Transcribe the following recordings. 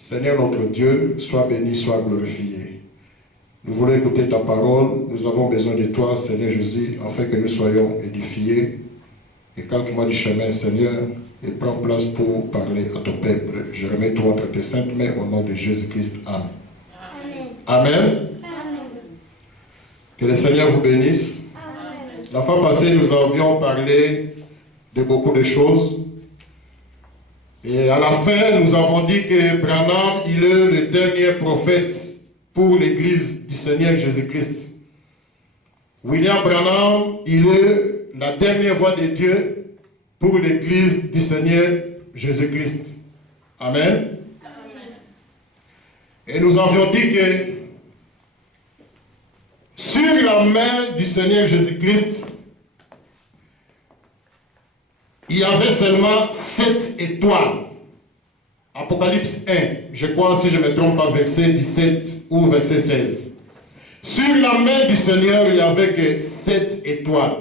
Seigneur notre Dieu, sois béni, sois glorifié. Nous voulons écouter ta parole, nous avons besoin de toi, Seigneur Jésus, afin que nous soyons édifiés. Et calque-moi du chemin, Seigneur, et prends place pour parler à ton peuple. Je remets tout entre tes saintes mains au nom de Jésus-Christ. Amen. Amen. Amen. Que le Seigneur vous bénisse. Amen. La fois passée, nous avions parlé de beaucoup de choses. Et à la fin, nous avons dit que Branham, il est le dernier prophète pour l'Église du Seigneur Jésus-Christ. William Branham, il est la dernière voix de Dieu pour l'Église du Seigneur Jésus-Christ. Amen. Amen. Et nous avions dit que sur la main du Seigneur Jésus-Christ, il y avait seulement 7 étoiles. Apocalypse 1, je crois, si je ne me trompe pas, verset 17 ou verset 16. Sur la main du Seigneur, il n'y avait que 7 étoiles.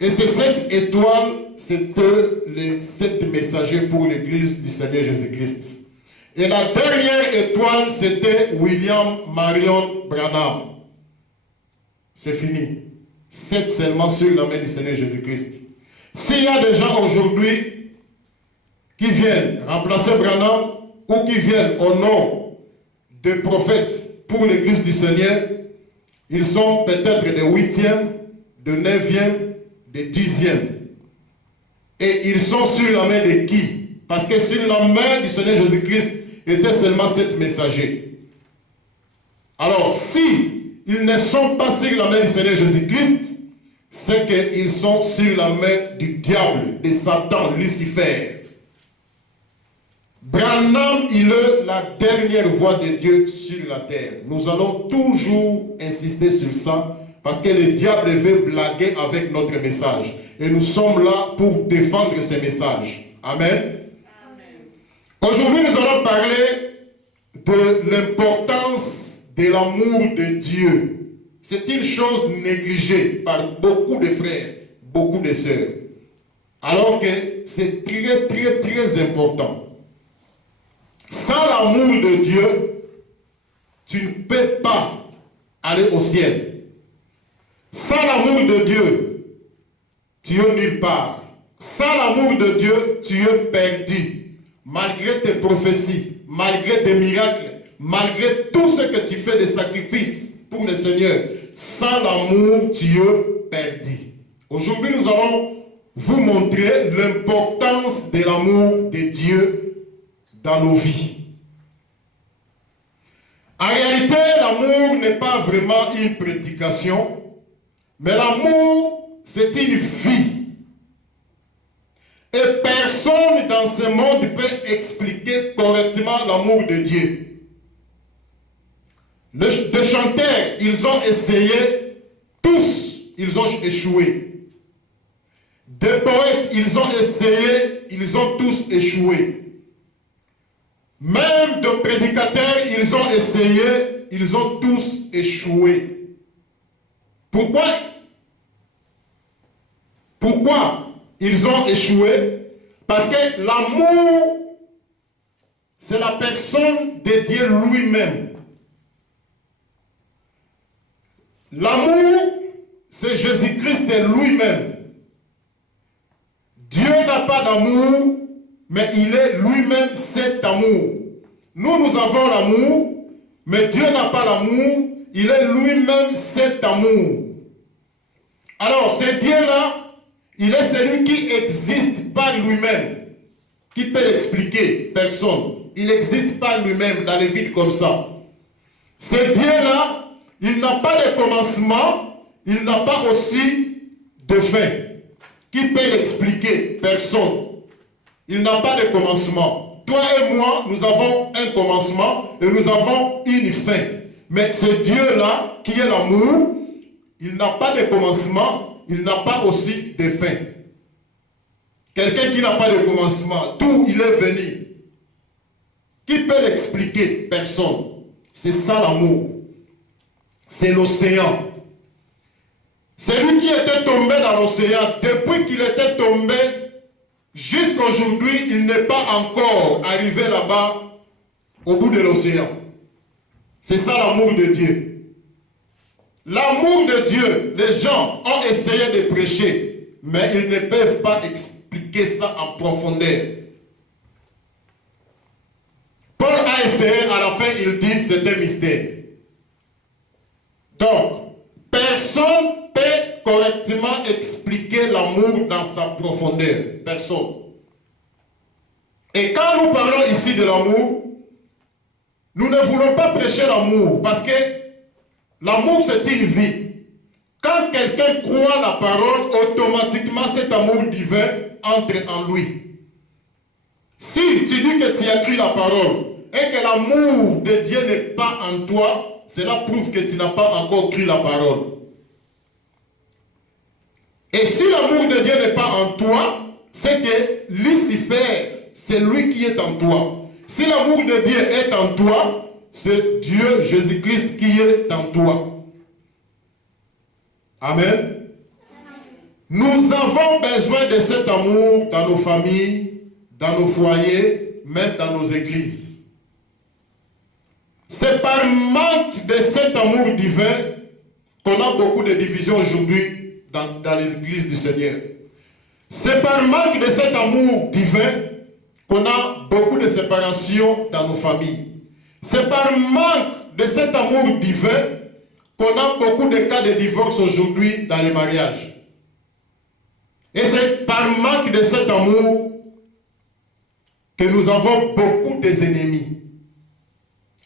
Et ces 7 étoiles, c'était les 7 messagers pour l'Église du Seigneur Jésus-Christ. Et la dernière étoile, c'était William Marion Branham. C'est fini. 7 seulement sur la main du Seigneur Jésus-Christ. S'il y a des gens aujourd'hui qui viennent remplacer Branham ou qui viennent au nom de prophètes pour l'Église du Seigneur, ils sont peut-être des 8e, de 9e, de 10e. Et ils sont sur la main de qui? Parce que sur la main du Seigneur Jésus-Christ étaient seulement 7 messagers. Alors si ils ne sont pas sur la main du Seigneur Jésus-Christ, c'est qu'ils sont sur la main du diable, de Satan, Lucifer. Branham, il est la dernière voix de Dieu sur la terre. Nous allons toujours insister sur ça, parce que le diable veut blaguer avec notre message. Et nous sommes là pour défendre ces messages. Amen. Aujourd'hui, nous allons parler de l'importance de l'amour de Dieu. C'est une chose négligée par beaucoup de frères, beaucoup de sœurs. Alors que c'est très, très, très important. Sans l'amour de Dieu, tu ne peux pas aller au ciel. Sans l'amour de Dieu, tu es nulle part. Sans l'amour de Dieu, tu es perdu. Malgré tes prophéties, malgré tes miracles, malgré tout ce que tu fais de sacrifices pour le Seigneur, sans l'amour, tu es perdu. Aujourd'hui, nous allons vous montrer l'importance de l'amour de Dieu dans nos vies. En réalité, l'amour n'est pas vraiment une prédication, mais l'amour, c'est une vie. Et personne dans ce monde peut expliquer correctement l'amour de Dieu. Des chanteurs, ils ont essayé, tous, ils ont échoué. Des poètes, ils ont essayé, ils ont tous échoué. Même de prédicateurs, ils ont essayé, ils ont tous échoué. Pourquoi? Pourquoi ils ont échoué? Parce que l'amour, c'est la personne de Dieu lui-même. L'amour, c'est Jésus-Christ lui-même. Dieu n'a pas d'amour, mais il est lui-même cet amour. Nous avons l'amour, mais Dieu n'a pas l'amour, il est lui-même cet amour. Alors, ce Dieu-là, il est celui qui existe par lui-même. Qui peut l'expliquer? Personne. Il n'existe pas lui-même dans les vides comme ça. Ce Dieu-là, il n'a pas de commencement, il n'a pas aussi de fin. Qui peut l'expliquer? Personne. Il n'a pas de commencement. Toi et moi, nous avons un commencement et nous avons une fin. Mais ce Dieu-là, qui est l'amour, il n'a pas de commencement, il n'a pas aussi de fin. Quelqu'un qui n'a pas de commencement, d'où il est venu? Qui peut l'expliquer? Personne. C'est ça l'amour. C'est l'océan. Celui qui était tombé dans l'océan, depuis qu'il était tombé, jusqu'à aujourd'hui, il n'est pas encore arrivé là-bas au bout de l'océan. C'est ça l'amour de Dieu. L'amour de Dieu, les gens ont essayé de prêcher, mais ils ne peuvent pas expliquer ça en profondeur. Paul a essayé, à la fin il dit c'est un mystère. Donc, personne peut correctement expliquer l'amour dans sa profondeur. Personne. Et quand nous parlons ici de l'amour, nous ne voulons pas prêcher l'amour parce que l'amour c'est une vie. Quand quelqu'un croit la parole, automatiquement cet amour divin entre en lui. Si tu dis que tu as cru la parole et que l'amour de Dieu n'est pas en toi, cela prouve que tu n'as pas encore cru la parole. Et si l'amour de Dieu n'est pas en toi, c'est que Lucifer, c'est lui qui est en toi. Si l'amour de Dieu est en toi, c'est Dieu, Jésus-Christ, qui est en toi. Amen. Nous avons besoin de cet amour dans nos familles, dans nos foyers, même dans nos églises. C'est par manque de cet amour divin qu'on a beaucoup de divisions aujourd'hui dans les églises du Seigneur. C'est par manque de cet amour divin qu'on a beaucoup de séparations dans nos familles. C'est par manque de cet amour divin qu'on a beaucoup de cas de divorce aujourd'hui dans les mariages. Et c'est par manque de cet amour que nous avons beaucoup d'ennemis.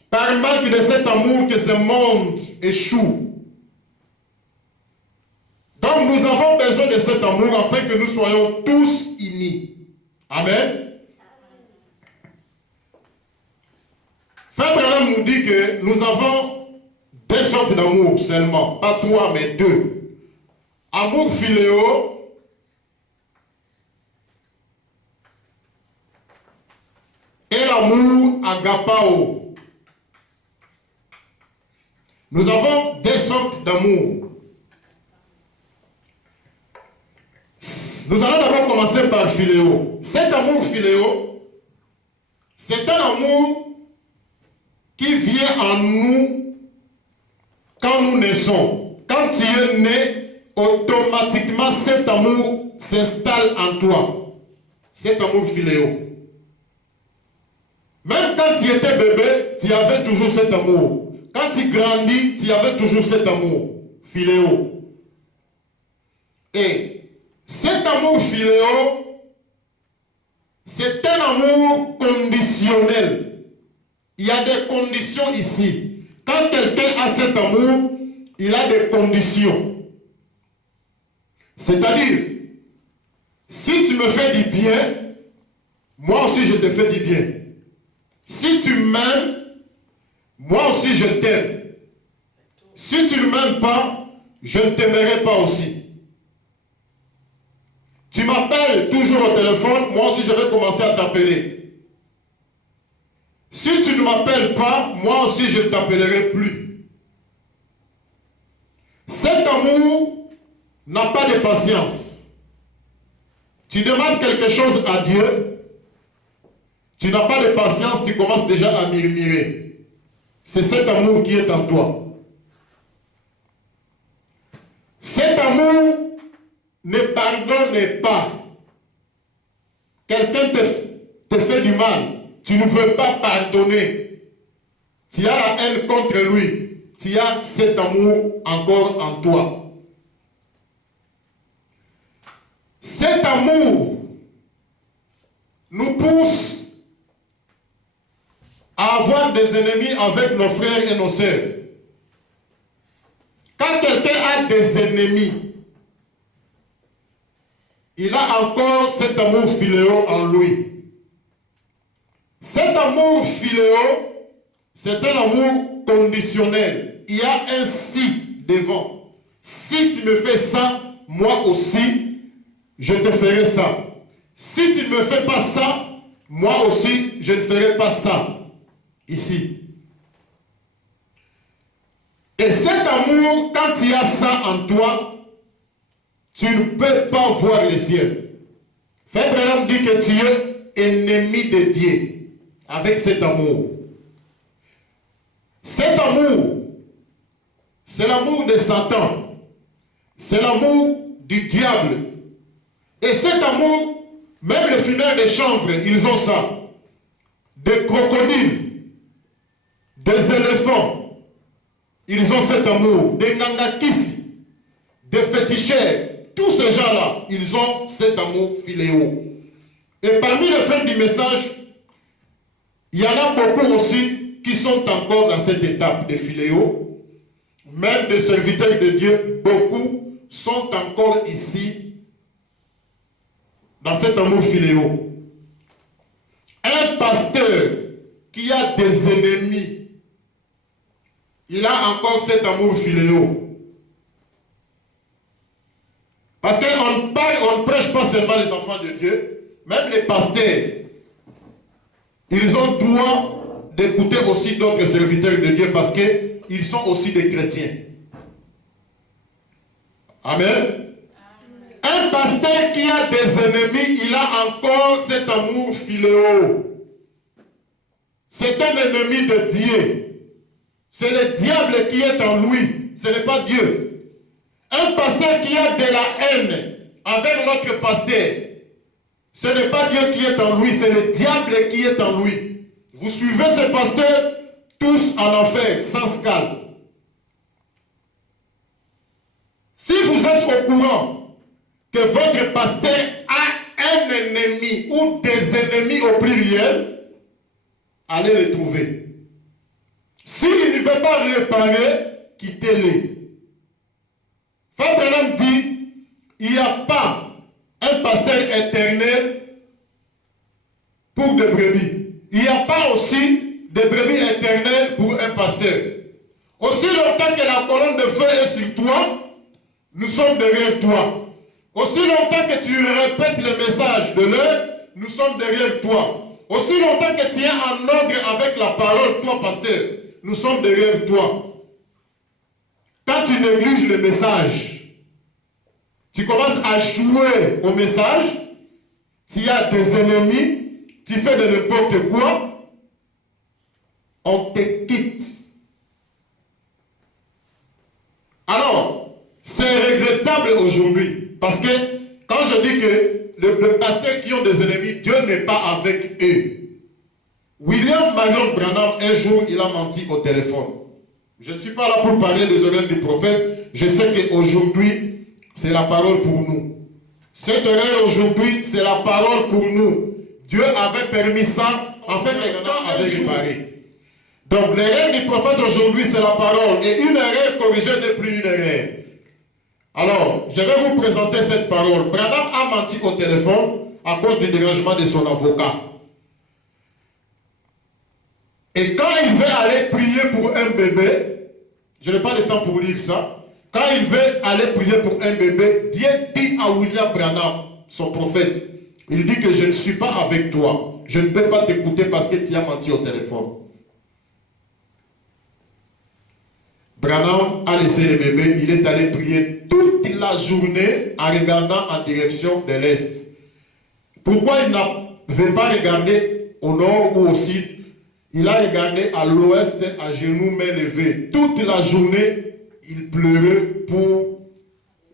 Par manque de cet amour que ce monde échoue. Donc nous avons besoin de cet amour afin que nous soyons tous unis. Amen. Frère Branham nous dit que nous avons deux sortes d'amour seulement, pas trois mais deux. Amour philéo et l'amour agapao. Nous avons deux sortes d'amour. Nous allons d'abord commencer par philéo. Cet amour philéo, c'est un amour qui vient en nous quand nous naissons. Quand tu es né, automatiquement cet amour s'installe en toi. Cet amour philéo. Même quand tu étais bébé, tu avais toujours cet amour. Quand tu grandis, tu avais toujours cet amour, philéo. Et cet amour philéo, c'est un amour conditionnel. Il y a des conditions ici. Quand quelqu'un a cet amour, il a des conditions. C'est-à-dire, si tu me fais du bien, moi aussi je te fais du bien. Si tu m'aimes, moi aussi je t'aime. Si tu ne m'aimes pas, je ne t'aimerai pas aussi. Tu m'appelles toujours au téléphone, moi aussi je vais commencer à t'appeler. Si tu ne m'appelles pas, moi aussi je ne t'appellerai plus. Cet amour n'a pas de patience. Tu demandes quelque chose à Dieu, tu n'as pas de patience, tu commences déjà à murmurer. C'est cet amour qui est en toi. Cet amour ne pardonne pas. Quelqu'un te fait du mal, tu ne veux pas pardonner. Tu as la haine contre lui. Tu as cet amour encore en toi. Cet amour nous pousse à avoir des ennemis avec nos frères et nos sœurs. Quand quelqu'un a des ennemis, il a encore cet amour philéo en lui. Cet amour philéo, c'est un amour conditionnel. Il y a un si devant. Si tu me fais ça, moi aussi, je te ferai ça. Si tu ne me fais pas ça, moi aussi, je ne ferai pas ça. Ici. Et cet amour, quand il y a ça en toi, tu ne peux pas voir le ciel. Frère Branham dit que tu es ennemi de Dieu avec cet amour. Cet amour, c'est l'amour de Satan. C'est l'amour du diable. Et cet amour, même les fumeurs de chanvre, ils ont ça. Des crocodiles, des éléphants, ils ont cet amour. Des ngangakis, des féticheurs, tous ces gens-là, ils ont cet amour philéo. Et parmi les frères du message, il y en a beaucoup aussi qui sont encore dans cette étape de philéo. Même des serviteurs de Dieu, beaucoup sont encore ici dans cet amour philéo. Un pasteur qui a des ennemis, il a encore cet amour philéo. Parce qu'on ne prêche pas seulement les enfants de Dieu, même les pasteurs, ils ont droit d'écouter aussi d'autres serviteurs de Dieu parce qu'ils sont aussi des chrétiens. Amen. Un pasteur qui a des ennemis, il a encore cet amour philéo. C'est un ennemi de Dieu. C'est le diable qui est en lui. Ce n'est pas Dieu. Un pasteur qui a de la haine envers l'autre pasteur, ce n'est pas Dieu qui est en lui, c'est le diable qui est en lui. Vous suivez ces pasteurs, tous en enfer, sans scale. Si vous êtes au courant que votre pasteur a un ennemi ou des ennemis au pluriel, allez les trouver. S'il ne veut pas réparer, quittez-les. Fabre dit, il n'y a pas un pasteur éternel pour des brebis. Il n'y a pas aussi de brebis éternelles pour un pasteur. Aussi longtemps que la colonne de feu est sur toi, nous sommes derrière toi. Aussi longtemps que tu répètes le message de l'heure, nous sommes derrière toi. Aussi longtemps que tu es en ordre avec la parole, toi pasteur, nous sommes derrière toi. Quand tu négliges le message, tu commences à jouer au message, tu as des ennemis, tu fais de n'importe quoi, on te quitte. Alors, c'est regrettable aujourd'hui, parce que quand je dis que les pasteurs qui ont des ennemis, Dieu n'est pas avec eux. William Marion Branham, un jour, il a menti au téléphone. Je ne suis pas là pour parler des oreilles du prophète. Je sais qu'aujourd'hui, c'est la parole pour nous. Cette erreur aujourd'hui, c'est la parole pour nous. Dieu avait permis ça, en fait, les gens avaient réparé. Donc, l'erreur du prophète aujourd'hui, c'est la parole. Et une erreur corrigée n'est plus une erreur. Alors, je vais vous présenter cette parole. Branham a menti au téléphone à cause du dérangement de son avocat. Et quand il veut aller prier pour un bébé, je n'ai pas le temps pour lire ça, quand il veut aller prier pour un bébé, Dieu dit à William Branham, son prophète, il dit que je ne suis pas avec toi, je ne peux pas t'écouter parce que tu as menti au téléphone. Branham a laissé le bébé, il est allé prier toute la journée en regardant en direction de l'Est. Pourquoi il n'avait pas regardé au nord ou au sud? Il a regardé à l'ouest, à genoux, mains levées. Toute la journée, il pleurait pour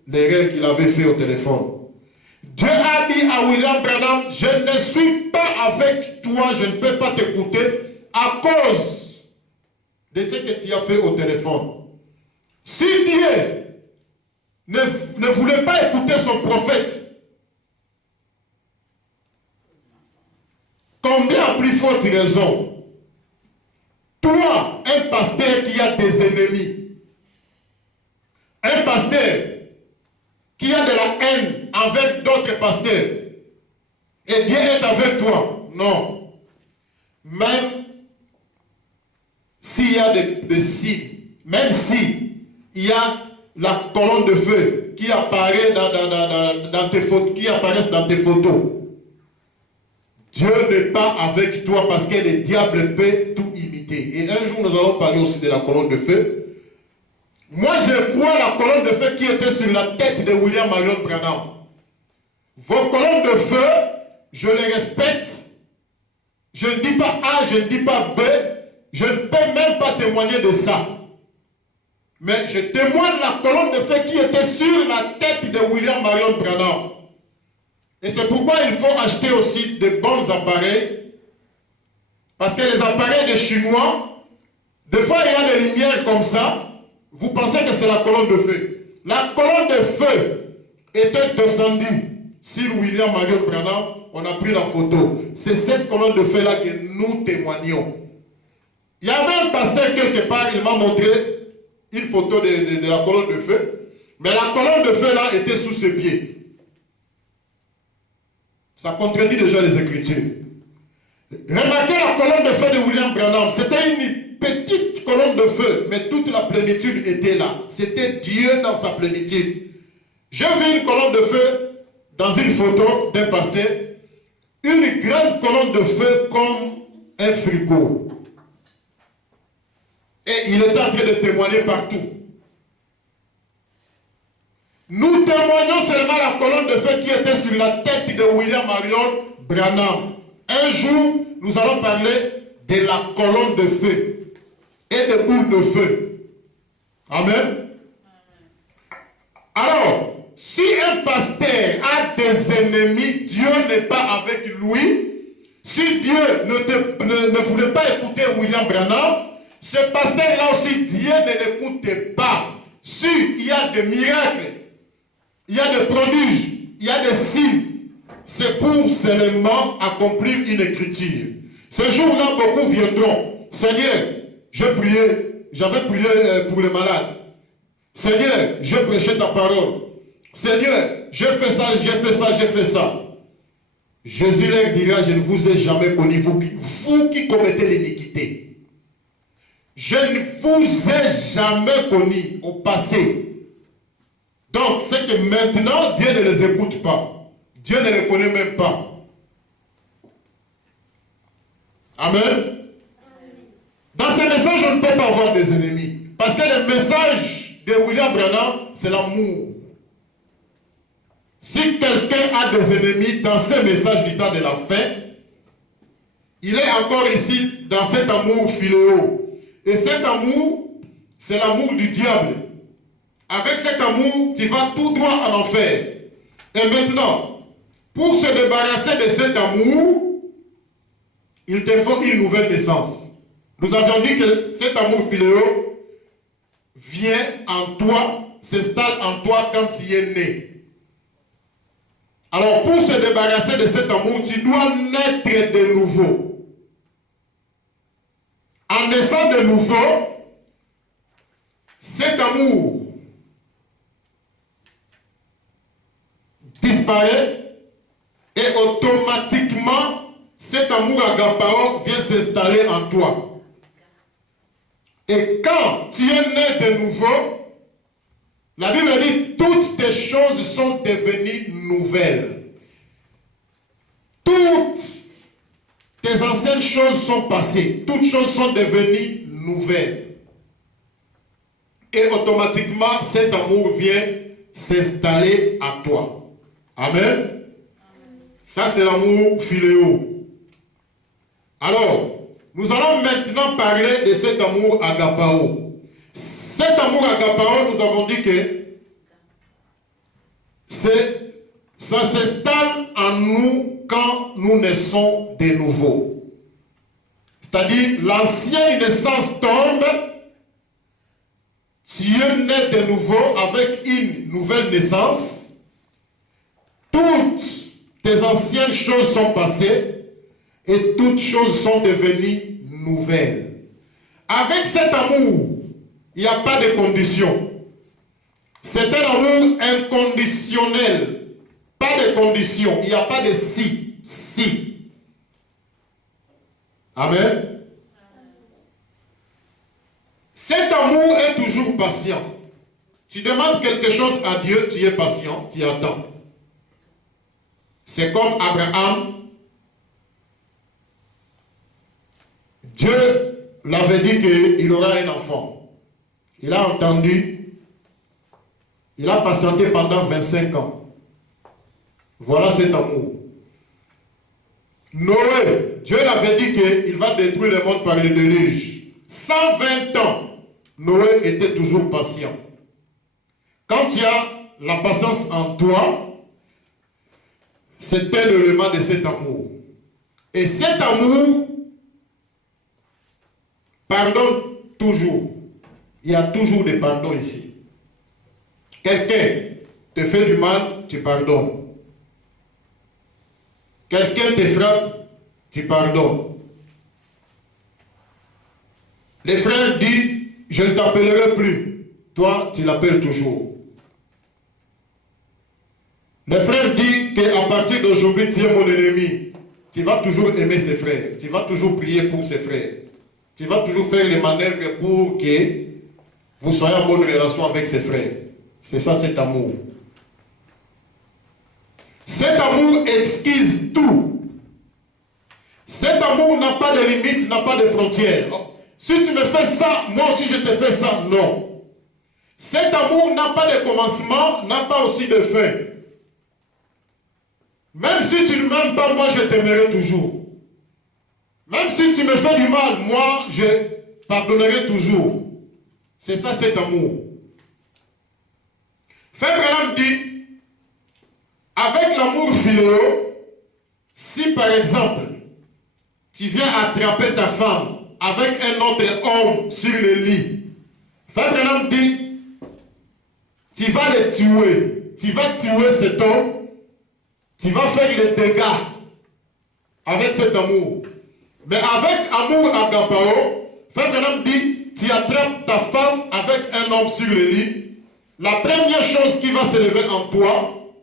l'erreur qu'il avait fait au téléphone. Dieu a dit à William Branham, je ne suis pas avec toi, je ne peux pas t'écouter à cause de ce que tu as fait au téléphone. Si Dieu ne voulait pas écouter son prophète, combien a plus forte raison? Toi, un pasteur qui a des ennemis, un pasteur qui a de la haine avec d'autres pasteurs, et Dieu est avec toi. Non. Même s'il y a des signes, même si il y a la colonne de feu qui apparaît dans tes photos, qui apparaissent dans tes photos, Dieu n'est pas avec toi parce que le diable peut tout imiter. Et un jour, nous allons parler aussi de la colonne de feu. Moi, je crois la colonne de feu qui était sur la tête de William Marion Branham. Vos colonnes de feu, je les respecte. Je ne dis pas A, je ne dis pas B. Je ne peux même pas te témoigner de ça. Mais je témoigne de la colonne de feu qui était sur la tête de William Marion Branham. Et c'est pourquoi il faut acheter aussi de bons appareils. Parce que les appareils des Chinois, des fois il y a des lumières comme ça. Vous pensez que c'est la colonne de feu. La colonne de feu était descendue sur William Marion Branham. On a pris la photo. C'est cette colonne de feu-là que nous témoignons. Il y avait un pasteur quelque part, il m'a montré une photo de la colonne de feu. Mais la colonne de feu-là était sous ses pieds. Ça contredit déjà les Écritures. Remarquez la colonne de feu de William Branham. C'était une petite colonne de feu, mais toute la plénitude était là. C'était Dieu dans sa plénitude. J'ai vu une colonne de feu dans une photo d'un pasteur. Une grande colonne de feu comme un frigo. Et il était en train de témoigner partout. Nous témoignons seulement la colonne de feu qui était sur la tête de William Marion Branham. Un jour, nous allons parler de la colonne de feu et des boules de feu. Amen. Alors, si un pasteur a des ennemis, Dieu n'est pas avec lui. Si Dieu ne voulait pas écouter William Branham, ce pasteur-là aussi, Dieu ne l'écoutait pas. S'il y a des miracles, il y a des prodiges, il y a des signes, c'est pour seulement accomplir une écriture. Ce jour-là, beaucoup viendront. Seigneur, j'avais prié pour les malades. Seigneur, j'ai prêché ta parole. Seigneur, j'ai fait ça, j'ai fait ça, j'ai fait ça. Jésus leur dira, je ne vous ai jamais connu, vous qui commettez l'iniquité. Je ne vous ai jamais connu au passé. Donc, c'est que maintenant, Dieu ne les écoute pas. Dieu ne les connaît même pas. Amen. Dans ces messages, on ne peut pas avoir des ennemis. Parce que le message de William Branham, c'est l'amour. Si quelqu'un a des ennemis dans ce message du temps de la fin, il est encore ici dans cet amour philéo. Et cet amour, c'est l'amour du diable. Avec cet amour, tu vas tout droit en enfer. Et maintenant, pour se débarrasser de cet amour, il te faut une nouvelle naissance. Nous avions dit que cet amour philéo vient en toi, s'installe en toi quand tu es né. Alors, pour se débarrasser de cet amour, tu dois naître de nouveau. En naissant de nouveau, cet amour disparaît et automatiquement, cet amour agapao vient s'installer en toi. Et quand tu es né de nouveau, la Bible dit, toutes tes choses sont devenues nouvelles. Toutes tes anciennes choses sont passées. Toutes choses sont devenues nouvelles. Et automatiquement, cet amour vient s'installer à toi. Amen. Ça, c'est l'amour philéo. Alors, nous allons maintenant parler de cet amour agapao. Cet amour agapao, nous avons dit que ça s'installe en nous quand nous naissons de nouveau. C'est-à-dire, l'ancienne naissance tombe, tu es né de nouveau avec une nouvelle naissance. Toutes tes anciennes choses sont passées et toutes choses sont devenues nouvelles. Avec cet amour, il n'y a pas de conditions. C'est un amour inconditionnel. Pas de conditions. Il n'y a pas de si. Si. Amen. Cet amour est toujours patient. Tu demandes quelque chose à Dieu, tu es patient, tu attends. C'est comme Abraham. Dieu l'avait dit qu'il aura un enfant. Il a entendu. Il a patienté pendant 25 ans. Voilà cet amour. Noé, Dieu l'avait dit qu'il va détruire le monde par le déluge. 120 ans, Noé était toujours patient. Quand il y a la patience en toi, c'est un élément de cet amour. Et cet amour pardonne toujours. Il y a toujours des pardons ici. Quelqu'un te fait du mal, tu pardonnes. Quelqu'un te frappe, tu pardonnes. Les frères disent, je ne t'appellerai plus. Toi, tu l'appelles toujours. Les frères disent qu'à partir d'aujourd'hui, tu es mon ennemi. Tu vas toujours aimer ses frères. Tu vas toujours prier pour ses frères. Tu vas toujours faire les manœuvres pour que vous soyez en bonne relation avec ses frères. C'est ça cet amour. Cet amour excuse tout. Cet amour n'a pas de limites, n'a pas de frontières. Si tu me fais ça, moi aussi je te fais ça. Non. Cet amour n'a pas de commencement, n'a pas aussi de fin. Même si tu ne m'aimes pas, moi je t'aimerai toujours. Même si tu me fais du mal, moi je pardonnerai toujours. C'est ça cet amour. Frère Branham dit, avec l'amour philéo, si par exemple, tu viens attraper ta femme avec un autre homme sur le lit, Frère Branham dit, tu vas le tuer. Tu vas tuer cet homme. Tu vas faire des dégâts avec cet amour. Mais avec amour agapao, Frère Branham dit, tu attrapes ta femme avec un homme sur le lit. La première chose qui va se lever en toi,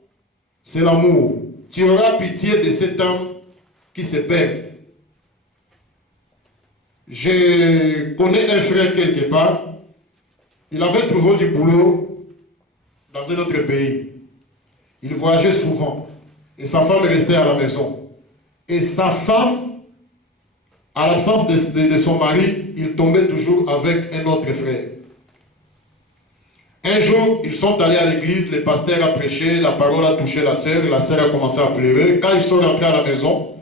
c'est l'amour. Tu auras pitié de cet homme qui se perd. Je connais un frère quelque part. Il avait trouvé du boulot dans un autre pays. Il voyageait souvent. Et sa femme restait à la maison. Et sa femme, à l'absence de son mari, il tombait toujours avec un autre frère. Un jour, ils sont allés à l'église, le pasteur a prêché, la parole a touché la sœur a commencé à pleurer. Quand ils sont rentrés à la maison,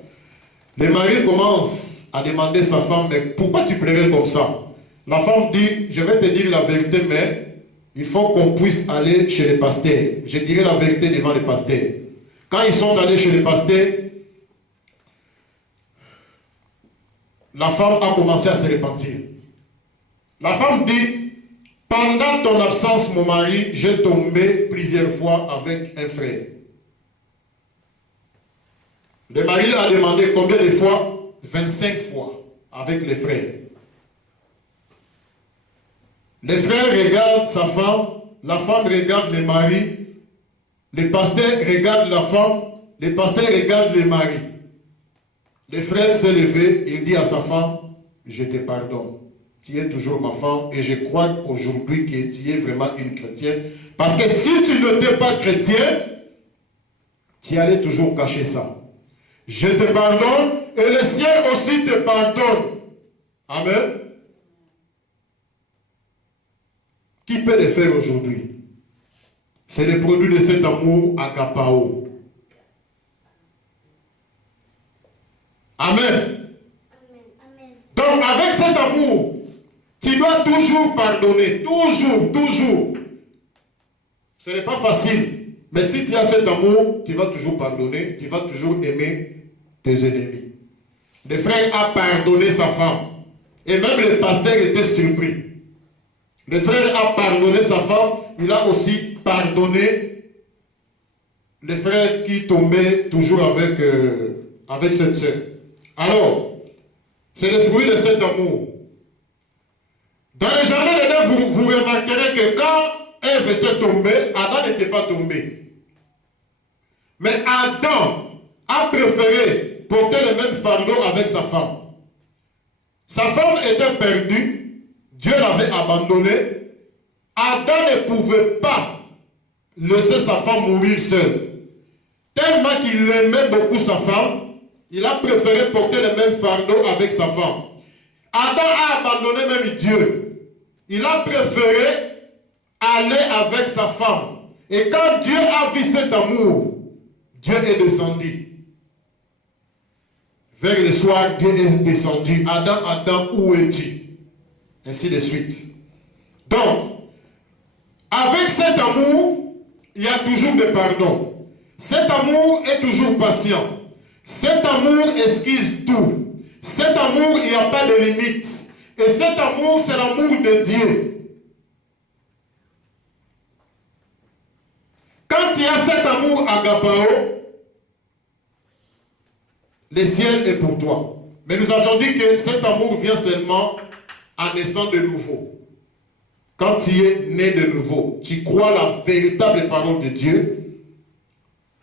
le mari commence à demander à sa femme, mais pourquoi tu pleurais comme ça? La femme dit, je vais te dire la vérité, mais il faut qu'on puisse aller chez le pasteur. Je dirai la vérité devant le pasteur. Quand ils sont allés chez le pasteur, la femme a commencé à se repentir. La femme dit, pendant ton absence, mon mari, j'ai tombé plusieurs fois avec un frère. Le mari a demandé combien de fois? 25 fois avec les frères. Les frères regardent sa femme, la femme regarde le mari, le pasteur regarde la femme, le pasteur regarde le mari. Le frère s'est levé, il dit à sa femme, je te pardonne. Tu es toujours ma femme et je crois aujourd'hui que tu es vraiment une chrétienne. Parce que si tu n'étais pas chrétien, tu allais toujours cacher ça. Je te pardonne et le ciel aussi te pardonne. Amen. Qui peut le faire aujourd'hui? C'est le produit de cet amour agapao. Amen. Donc avec cet amour, tu dois toujours pardonner. Toujours, toujours. Ce n'est pas facile. Mais si tu as cet amour, tu vas toujours pardonner. Tu vas toujours aimer tes ennemis. Le frère a pardonné sa femme. Et même le pasteur était surpris. Le frère a pardonné sa femme. Il a aussi pardonné le frère qui tombait toujours avec cette sœur. Alors, c'est le fruit de cet amour. Dans le jardin d'Éden, vous remarquerez que quand Ève était tombée, Adam n'était pas tombé. Mais Adam a préféré porter le même fardeau avec sa femme. Sa femme était perdue, Dieu l'avait abandonnée. Adam ne pouvait pas laisser sa femme mourir seule. Tellement qu'il aimait beaucoup sa femme, il a préféré porter le même fardeau avec sa femme. Adam a abandonné même Dieu. Il a préféré aller avec sa femme. Et quand Dieu a vu cet amour, Dieu est descendu. Vers le soir, Dieu est descendu. Adam, Adam, où es-tu? ainsi de suite. Donc, avec cet amour, il y a toujours des pardons. Cet amour est toujours patient. Cet amour esquisse tout. Cet amour, il n'y a pas de limite. Et cet amour, c'est l'amour de Dieu. Quand il y a cet amour agapao, le ciel est pour toi. Mais nous avons dit que cet amour vient seulement en naissant de nouveau. Quand tu es né de nouveau, tu crois la véritable parole de Dieu,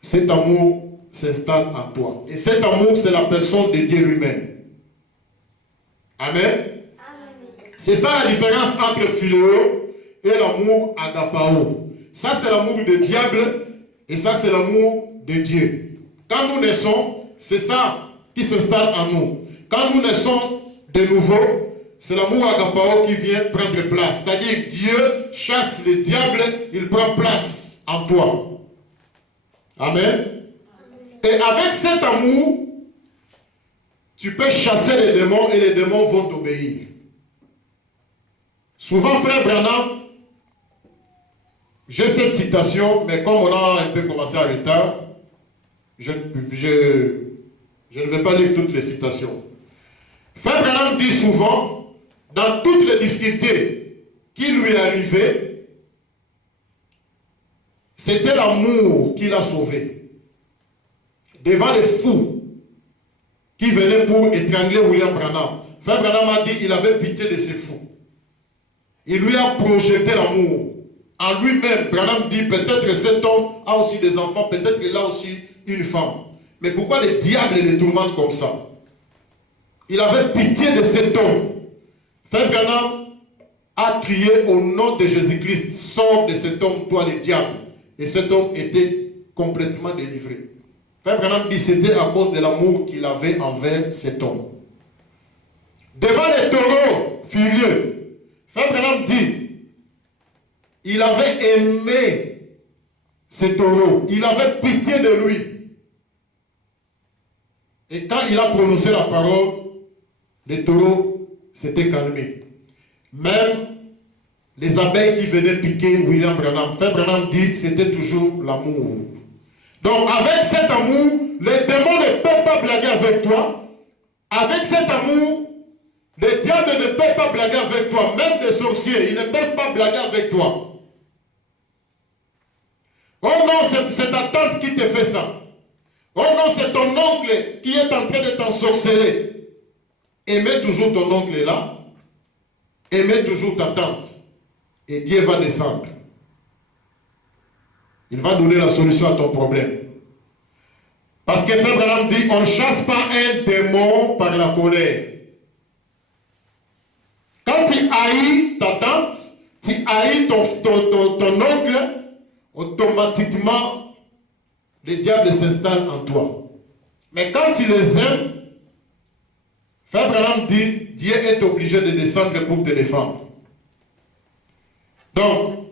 cet amour s'installe en toi. Et cet amour, c'est la personne de Dieu lui-même. Amen. C'est ça la différence entre philéo et l'amour agapao. Ça, c'est l'amour du diable et ça, c'est l'amour de Dieu. Quand nous naissons, c'est ça qui s'installe en nous. Quand nous naissons de nouveau, c'est l'amour agapao qui vient prendre place. C'est-à-dire que Dieu chasse le diable, il prend place en toi. Amen. Et avec cet amour, tu peux chasser les démons et les démons vont t'obéir. Souvent, frère Branham, j'ai cette citation, mais comme on a un peu commencé en retard, je ne vais pas lire toutes les citations. Frère Branham dit souvent, dans toutes les difficultés qui lui arrivaient, c'était l'amour qui l'a sauvé. Devant les fous qui venaient pour étrangler William Branham, Frère Branham a dit qu'il avait pitié de ces fous. Il lui a projeté l'amour. En lui-même, Branham dit, peut-être cet homme a aussi des enfants, peut-être qu'il a aussi une femme. Mais pourquoi le diable les tourmente comme ça? Il avait pitié de cet homme. Frère Branham a crié au nom de Jésus-Christ, sors de cet homme, toi le diable. Et cet homme était complètement délivré. Frère Branham dit, c'était à cause de l'amour qu'il avait envers cet homme. Devant les taureaux furieux, Frère Branham dit, il avait aimé ce taureau. Il avait pitié de lui. Et quand il a prononcé la parole, les taureaux s'étaient calmés. Même les abeilles qui venaient piquer William Branham, Frère Branham dit, c'était toujours l'amour. Donc avec cet amour, les démons ne peuvent pas blaguer avec toi. Avec cet amour, les diables ne peuvent pas blaguer avec toi. Même des sorciers, ils ne peuvent pas blaguer avec toi. Oh non, c'est ta tante qui te fait ça. Oh non, c'est ton oncle qui est en train de t'ensorceler. Aimez toujours ton oncle là. Aimez toujours ta tante. Et Dieu va descendre. Il va donner la solution à ton problème. Parce que Frère Branham dit, on ne chasse pas un démon par la colère. Quand tu haïs ta tante, tu haïs ton oncle, automatiquement, le diable s'installe en toi. Mais quand tu les aimes, Frère Branham dit, Dieu est obligé de descendre pour te défendre. Donc,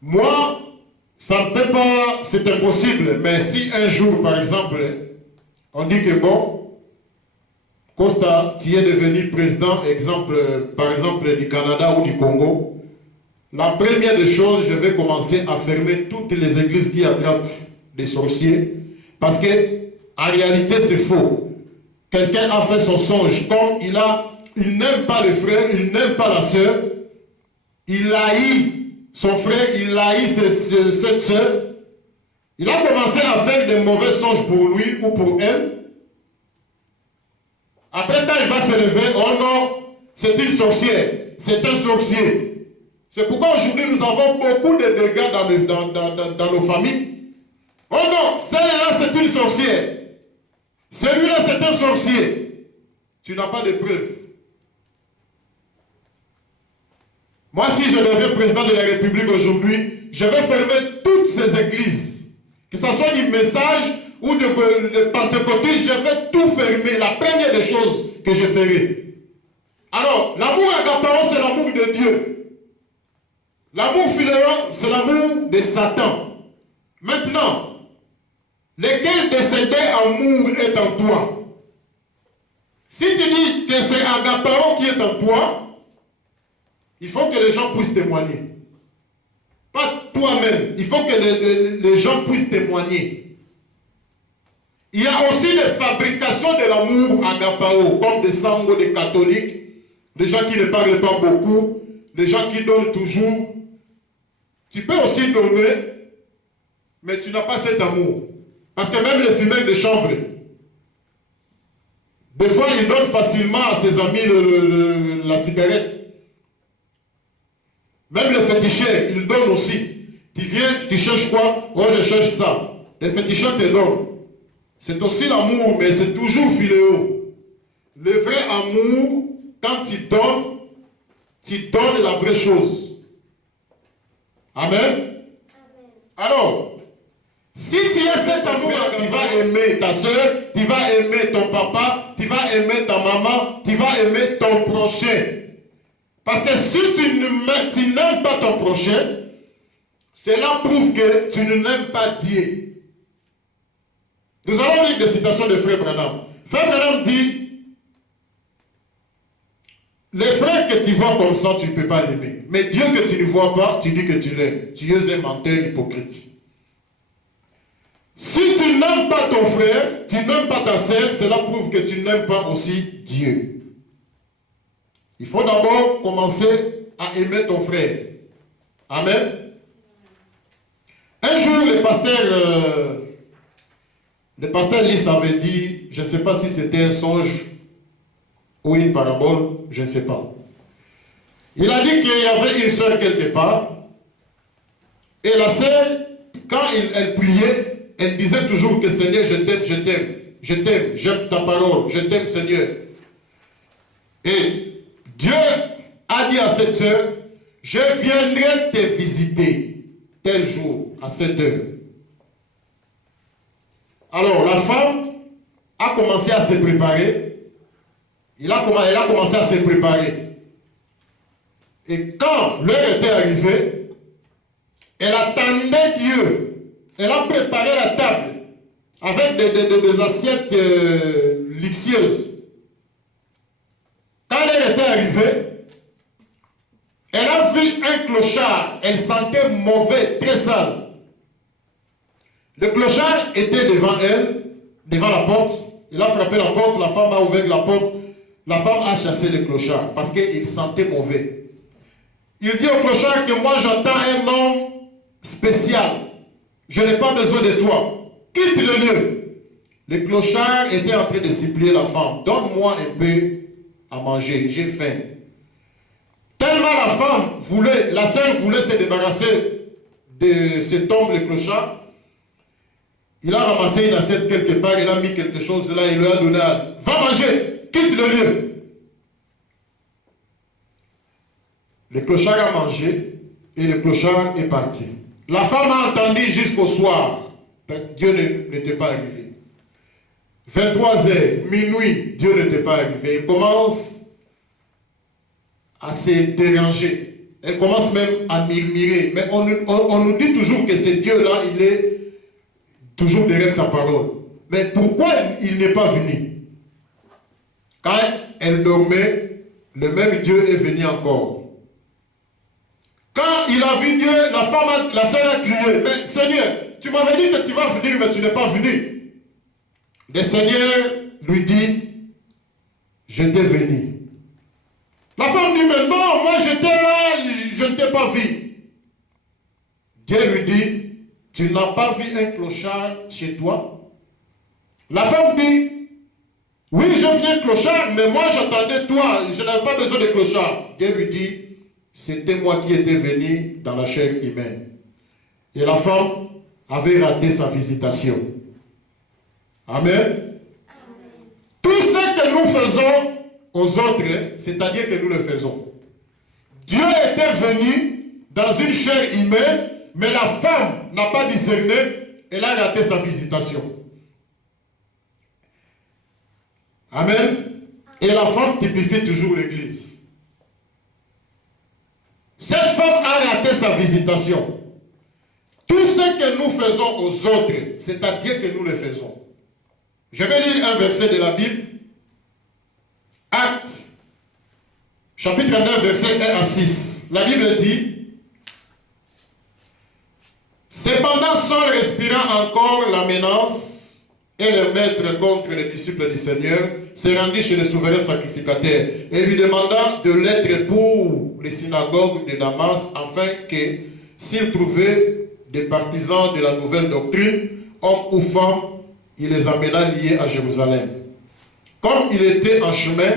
moi, ça ne peut pas, c'est impossible, mais si un jour, par exemple, on dit que bon, Costa, tu es devenu président, par exemple, du Canada ou du Congo, la première des choses, je vais commencer à fermer toutes les églises qui attrapent des sorciers, parce que en réalité, c'est faux. Quelqu'un a fait son songe, comme il n'aime pas les frères, il n'aime pas la sœur, il haït son frère, il haït cette sœur. Il a commencé à faire des mauvais songes pour lui ou pour elle. Après, quand il va se lever, oh non, c'est une sorcière, c'est un sorcier. C'est pourquoi aujourd'hui nous avons beaucoup de dégâts dans nos familles. Oh non, celle-là c'est une sorcière. Celui-là c'est un sorcier. Tu n'as pas de preuves. Moi, si je deviens président de la République aujourd'hui, je vais fermer toutes ces églises. Que ce soit du message ou de Pentecôté, je vais tout fermer. La première des choses que je ferai. Alors, l'amour agapao, c'est l'amour de Dieu. L'amour philéon, c'est l'amour de Satan. Maintenant, lequel de ces deux amours est en toi? Si tu dis que c'est agapao qui est en toi, il faut que les gens puissent témoigner. Pas toi-même, il faut que les gens puissent témoigner. Il y a aussi des fabrications de l'amour agapao, comme des sangos, des catholiques, des gens qui ne parlent pas beaucoup, des gens qui donnent toujours. Tu peux aussi donner, mais tu n'as pas cet amour. Parce que même les fumeurs de chanvre, des fois, ils donnent facilement à ses amis la cigarette. Même les féticheurs, ils donnent aussi. Tu viens, tu cherches quoi? Oh, je cherche ça. Les féticheurs te donnent. C'est aussi l'amour, mais c'est toujours filéo. Le vrai amour, quand tu donnes la vraie chose. Amen. Alors, si tu as cet amour, tu vas aimer ta soeur, tu vas aimer ton papa, tu vas aimer ta maman, tu vas aimer ton prochain. Parce que si tu n'aimes pas ton prochain, cela prouve que tu ne n'aimes pas Dieu. Nous allons lire des citations de Frère Branham. Frère Branham dit, les frères que tu vois comme ça, tu ne peux pas l'aimer. Mais Dieu que tu ne vois pas, tu dis que tu l'aimes. Tu es un menteur hypocrite. Si tu n'aimes pas ton frère, tu n'aimes pas ta sœur, cela prouve que tu n'aimes pas aussi Dieu. Il faut d'abord commencer à aimer ton frère. Amen. Un jour, le pasteur Lys avait dit, je ne sais pas si c'était un songe ou une parabole, je ne sais pas. Il a dit qu'il y avait une sœur quelque part, et la sœur, quand elle priait, elle disait toujours que Seigneur, je t'aime, je t'aime, je t'aime, j'aime ta parole, je t'aime Seigneur. Et Dieu a dit à cette sœur, je viendrai te visiter tel jour, à cette heure. Alors la femme a commencé à se préparer. Elle a commencé à se préparer. Et quand l'heure était arrivée, elle attendait Dieu. Elle a préparé la table avec des assiettes luxueuses. Quand l'heure était arrivée, elle a vu un clochard. Elle sentait mauvais, très sale. Le clochard était devant elle, devant la porte. Il a frappé la porte, la femme a ouvert la porte. La femme a chassé le clochard parce qu'il sentait mauvais. Il dit au clochard que moi j'entends un homme spécial. Je n'ai pas besoin de toi. Quitte le lieu. Le clochard était en train de supplier la femme. Donne-moi un peu à manger, j'ai faim. Tellement la femme voulait, la sœur voulait se débarrasser de cet homme, le clochard. Il a ramassé une assiette quelque part, il a mis quelque chose là, il lui a donné à... Va manger, quitte le lieu. Le clochard a mangé et le clochard est parti. La femme a entendu jusqu'au soir. Dieu n'était pas arrivé. 23h, minuit, Dieu n'était pas arrivé. Il commence à se déranger. Elle commence même à murmurer. Mais on nous dit toujours que ce Dieu-là, il est toujours derrière sa parole. Mais pourquoi il n'est pas venu? Quand elle dormait, le même Dieu est venu encore. Quand il a vu Dieu, la sœur a crié, mais Seigneur, tu m'avais dit que tu vas venir, mais tu n'es pas venu. Le Seigneur lui dit, je t'ai venu. La femme dit, mais non, moi j'étais là, je ne t'ai pas vu. Dieu lui dit, tu n'as pas vu un clochard chez toi? La femme dit, oui, je viens clochard, mais moi j'attendais toi, je n'avais pas besoin de clochard. Dieu lui dit, c'était moi qui étais venu dans la chair humaine. Et la femme avait raté sa visitation. Amen. Amen. Tout ce que nous faisons aux autres, c'est-à-dire que nous le faisons. Dieu était venu dans une chair humaine, mais la femme n'a pas discerné, elle a raté sa visitation. Amen. Et la femme typifie toujours l'Église. Cette femme a raté sa visitation. Tout ce que nous faisons aux autres, c'est à Dieu que nous le faisons. Je vais lire un verset de la Bible. Actes, chapitre 9, verset 1 à 6. la Bible dit, cependant Saul respirant encore la menace et le maître contre les disciples du Seigneur, se rendit chez le souverain sacrificateur et lui demanda de l'être pour les synagogues de Damas, afin que, s'il trouvait des partisans de la nouvelle doctrine, hommes ou femmes, il les amena liés à Jérusalem. Comme il était en chemin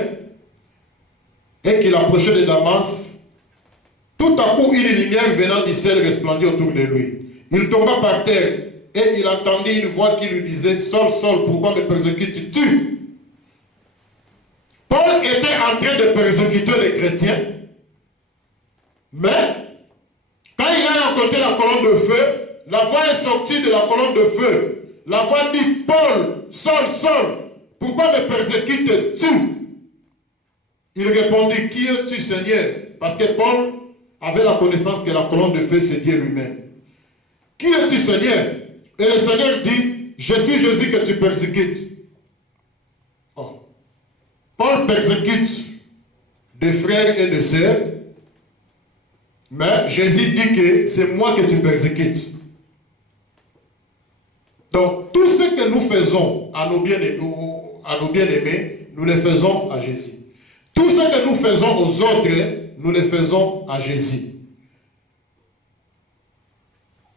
et qu'il approchait de Damas, tout à coup une lumière venant du ciel resplendit autour de lui. Il tomba par terre et il entendit une voix qui lui disait, « Saul, Saul, pourquoi me persécutes-tu » Paul était en train de persécuter les chrétiens, mais quand il a rencontré la colonne de feu, la voix est sortie de la colonne de feu. La voix dit, « Paul, Saul, Saul, pourquoi me persécutes-tu » Il répondit, « Qui es-tu, Seigneur ?» Parce que Paul avait la connaissance que la colonne de feu, c'est Dieu lui-même. « Qui es-tu, Seigneur ?» Et le Seigneur dit, « Je suis Jésus que tu persécutes. » Oh. Paul persécute des frères et des sœurs, mais Jésus dit que c'est moi que tu persécutes. Donc, tout ce que nous faisons à nos bien-aimés, nous le faisons à Jésus. Tout ce que nous faisons aux autres, nous le faisons à Jésus.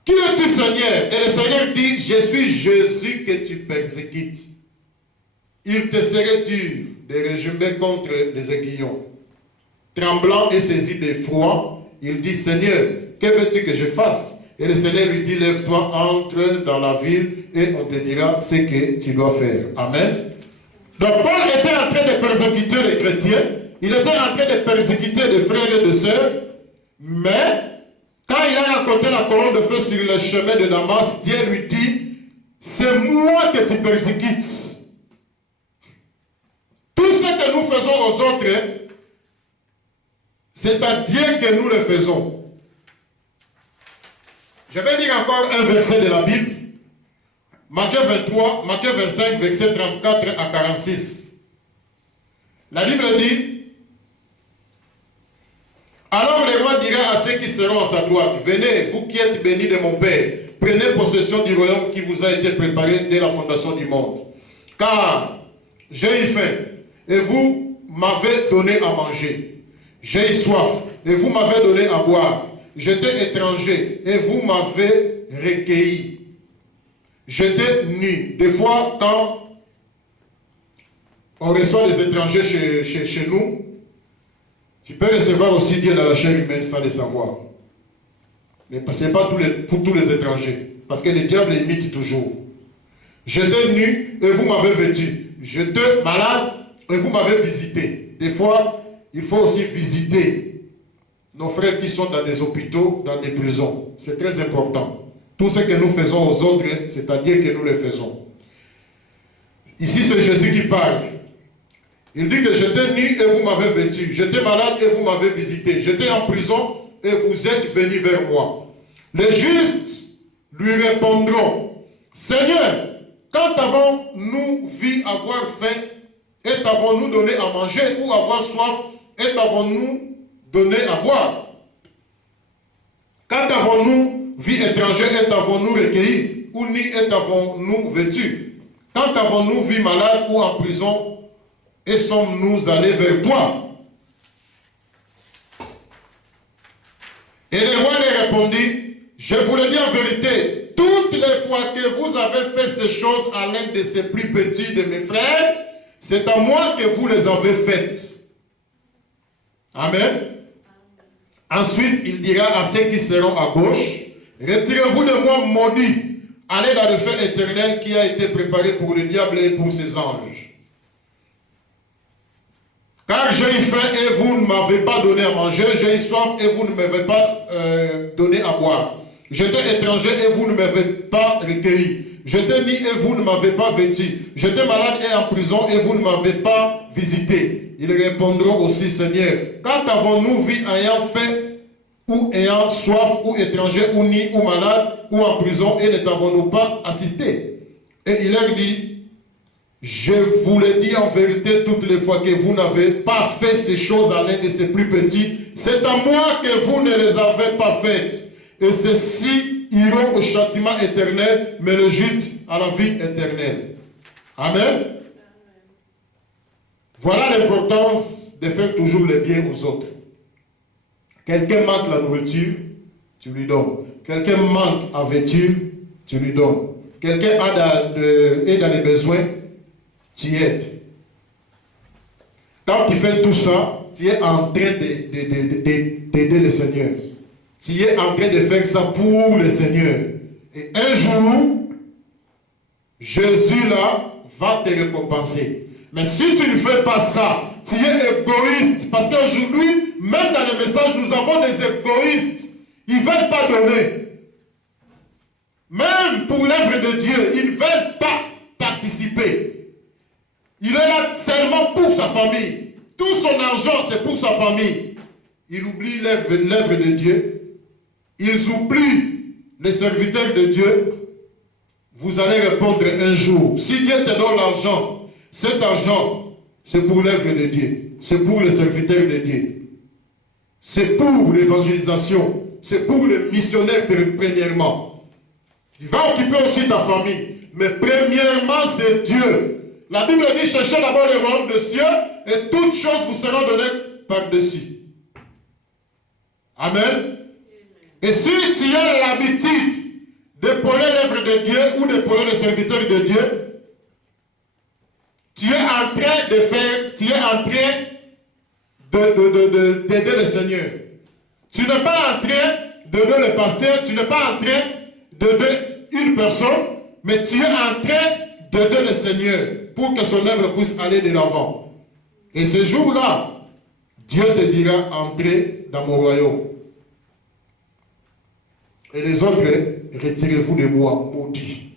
Qui es-tu, Seigneur? Et le Seigneur dit, je suis Jésus que tu persécutes. Il te serait dur de régimer contre les aiguillons. Tremblant et saisi d'effroi, il dit, Seigneur, que veux-tu que je fasse? Et le Seigneur lui dit, lève-toi, entre dans la ville et on te dira ce que tu dois faire. Amen. Donc Paul était en train de persécuter les chrétiens, il était en train de persécuter les frères et les sœurs, mais quand il a rencontré la colonne de feu sur le chemin de Damas, Dieu lui dit, c'est moi que tu persécutes. Tout ce que nous faisons aux autres, c'est à Dieu que nous le faisons. Je vais lire encore un verset de la Bible. Matthieu 25, verset 34 à 46. La Bible dit, alors le roi dira à ceux qui seront à sa droite, venez, vous qui êtes bénis de mon Père, prenez possession du royaume qui vous a été préparé dès la fondation du monde. Car j'ai eu faim, et vous m'avez donné à manger. J'ai eu soif, et vous m'avez donné à boire. J'étais étranger, et vous m'avez recueilli. J'étais nu. Des fois, quand on reçoit des étrangers chez nous, tu peux recevoir aussi Dieu dans la chair humaine sans le savoir. Mais ce n'est pas pour tous les étrangers. Parce que le diable imite toujours. J'étais nu et vous m'avez vêtu. J'étais malade et vous m'avez visité. Des fois, il faut aussi visiter nos frères qui sont dans des hôpitaux, dans des prisons. C'est très important. Tout ce que nous faisons aux autres, c'est à Dieu que nous le faisons. Ici, c'est Jésus qui parle. Il dit que j'étais nu et vous m'avez vêtu. J'étais malade et vous m'avez visité. J'étais en prison et vous êtes venus vers moi. Les justes lui répondront, Seigneur, quand avons-nous vu avoir faim et t'avons-nous donné à manger, ou avoir soif et t'avons-nous donné à boire? Quand avons-nous vu étranger et t'avons-nous recueilli, ou nu et t'avons-nous vêtu? Quand avons-nous vu malade ou en prison et sommes-nous allés vers toi? Et le roi lui répondit, je vous le dis en vérité, toutes les fois que vous avez fait ces choses à l'un de ces plus petits de mes frères, c'est à moi que vous les avez faites. Amen. Ensuite, il dira à ceux qui seront à gauche, retirez-vous de moi, maudits, allez dans le feu éternel qui a été préparé pour le diable et pour ses anges. Car j'ai eu faim et vous ne m'avez pas donné à manger, j'ai eu soif et vous ne m'avez pas donné à boire. J'étais étranger et vous ne m'avez pas recueilli. J'étais nu et vous ne m'avez pas vêtu. J'étais malade et en prison et vous ne m'avez pas visité. Ils répondront aussi, Seigneur, quand avons-nous vu ayant faim ou ayant soif ou étranger ou nu ou malade ou en prison et ne t'avons-nous pas assisté? Et il leur dit, Je vous le dis en vérité toutes les fois que vous n'avez pas fait ces choses à l'un de ces plus petits, c'est à moi que vous ne les avez pas faites. Et ceux-ci iront au châtiment éternel, mais le juste à la vie éternelle. Amen. Voilà l'importance de faire toujours le bien aux autres. Quelqu'un manque la nourriture, tu lui donnes. Quelqu'un manque à vêtir, tu lui donnes. Quelqu'un est dans les besoins, tu aides. Quand tu fais tout ça, tu es en train d'aider le Seigneur. Tu es en train de faire ça pour le Seigneur. Et un jour, Jésus là va te récompenser. Mais si tu ne fais pas ça, tu es égoïste. Parce qu'aujourd'hui, même dans les messages, nous avons des égoïstes. Ils ne veulent pas donner. Même pour l'œuvre de Dieu, ils ne veulent pas participer. Il est là seulement pour sa famille. Tout son argent, c'est pour sa famille. Il oublie l'œuvre de Dieu. Ils oublient les serviteurs de Dieu. Vous allez répondre un jour. Si Dieu te donne l'argent, cet argent, c'est pour l'œuvre de Dieu. C'est pour les serviteurs de Dieu. C'est pour l'évangélisation. C'est pour les missionnaires premièrement. Tu vas occuper aussi ta famille. Mais premièrement, c'est Dieu. La Bible dit, cherchez d'abord le royaume des cieux et toutes choses vous seront données par-dessus. Amen. Et si tu as l'habitude d'épauler l'œuvre de Dieu ou d'épauler les serviteurs de Dieu, tu es en train de faire, tu es en train d'aider le Seigneur. Tu n'es pas en train d'aider le pasteur, tu n'es pas en train d'aider une personne, mais tu es en train d'aider le Seigneur pour que son œuvre puisse aller de l'avant. Et ce jour-là, Dieu te dira, entrez dans mon royaume. Et les autres, retirez-vous de moi, maudits.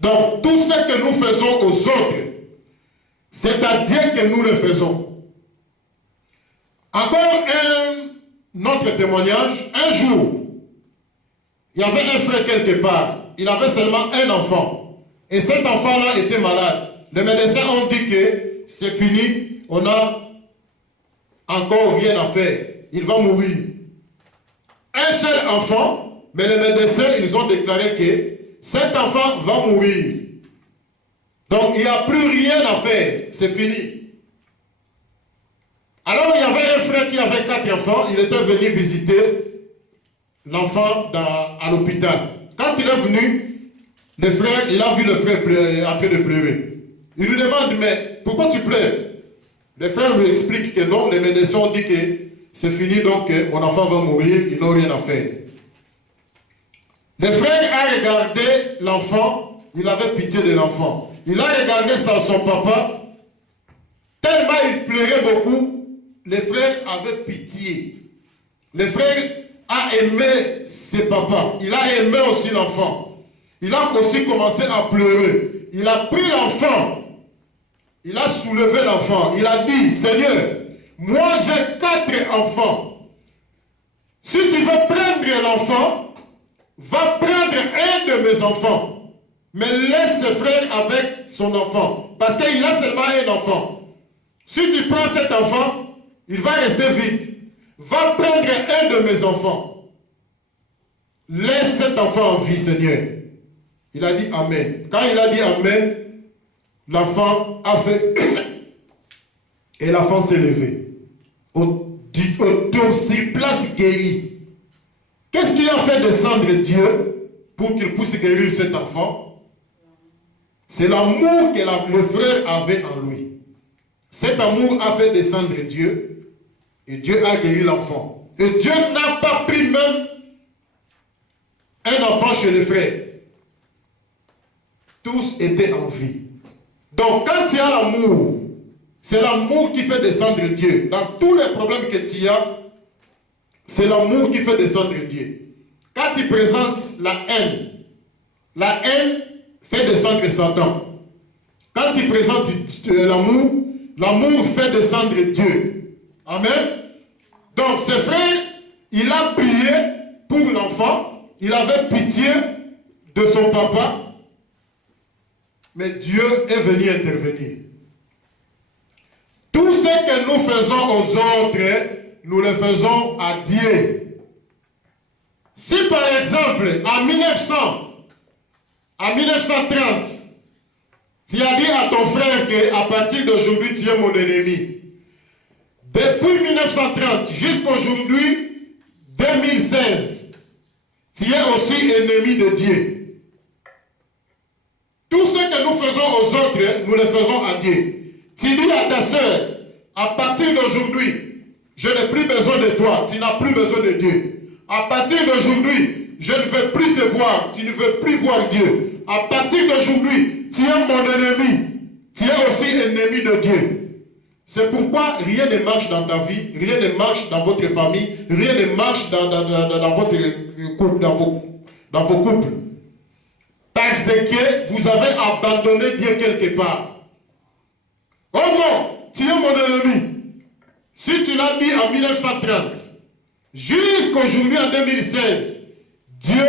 Donc, tout ce que nous faisons aux autres, c'est à Dieu que nous le faisons. Encore un autre témoignage. Un jour, il y avait un frère quelque part. Il avait seulement un enfant. Et cet enfant-là était malade. Les médecins ont dit que c'est fini, on n'a encore rien à faire. Il va mourir. Un seul enfant, mais les médecins, ils ont déclaré que cet enfant va mourir. Donc, il n'y a plus rien à faire. C'est fini. Alors, il y avait un frère qui avait 4 enfants. Il était venu visiter l'enfant à l'hôpital. Quand il est venu, le frère, il a vu le frère pleurer, en train de pleurer. Il lui demande, mais pourquoi tu pleures? Le frère lui explique que non, les médecins ont dit que c'est fini, donc mon enfant va mourir, il n'a rien à faire. Le frère a regardé l'enfant, il avait pitié de l'enfant. Il a regardé son papa, tellement il pleurait beaucoup, le frère avait pitié. Le frère a aimé ses papas, il a aimé aussi l'enfant. Il a aussi commencé à pleurer. Il a pris l'enfant, il a soulevé l'enfant, il a dit, Seigneur, moi j'ai 4 enfants. Si tu veux prendre l'enfant, va prendre un de mes enfants. Mais laisse ce frère avec son enfant. Parce qu'il a seulement un enfant. Si tu prends cet enfant, il va rester vide. Va prendre un de mes enfants. Laisse cet enfant en vie, Seigneur. Il a dit Amen. Quand il a dit Amen, l'enfant a fait et l'enfant s'est levé. Sur place guéri. Qu'est-ce qui a fait descendre Dieu pour qu'il puisse guérir cet enfant? C'est l'amour que le frère avait en lui. Cet amour a fait descendre Dieu et Dieu a guéri l'enfant. Et Dieu n'a pas pris même un enfant chez le frère. Tous étaient en vie. Donc quand il y a l'amour, c'est l'amour qui fait descendre Dieu. Dans tous les problèmes que tu as, c'est l'amour qui fait descendre Dieu. Quand tu présentes la haine fait descendre Satan. Quand tu présentes l'amour, l'amour fait descendre Dieu. Amen. Donc ce frère, il a prié pour l'enfant. Il avait pitié de son papa. mais Dieu est venu intervenir. Tout ce que nous faisons aux autres, nous le faisons à Dieu. Si par exemple, en 1930, tu as dit à ton frère qu'à partir d'aujourd'hui, tu es mon ennemi. Depuis 1930 jusqu'à aujourd'hui, 2016, tu es aussi ennemi de Dieu. Tout ce que nous faisons aux autres, nous le faisons à Dieu. Tu dis à ta soeur, à partir d'aujourd'hui, je n'ai plus besoin de toi, tu n'as plus besoin de Dieu. À partir d'aujourd'hui, je ne veux plus te voir, tu ne veux plus voir Dieu. À partir d'aujourd'hui, tu es mon ennemi, tu es aussi ennemi de Dieu. C'est pourquoi rien ne marche dans ta vie, rien ne marche dans votre famille, rien ne marche dans votre couple, dans vos couples. Parce que vous avez abandonné Dieu quelque part. Oh non, tu es mon ennemi. Si tu l'as dit en 1930, jusqu'aujourd'hui en 2016, Dieu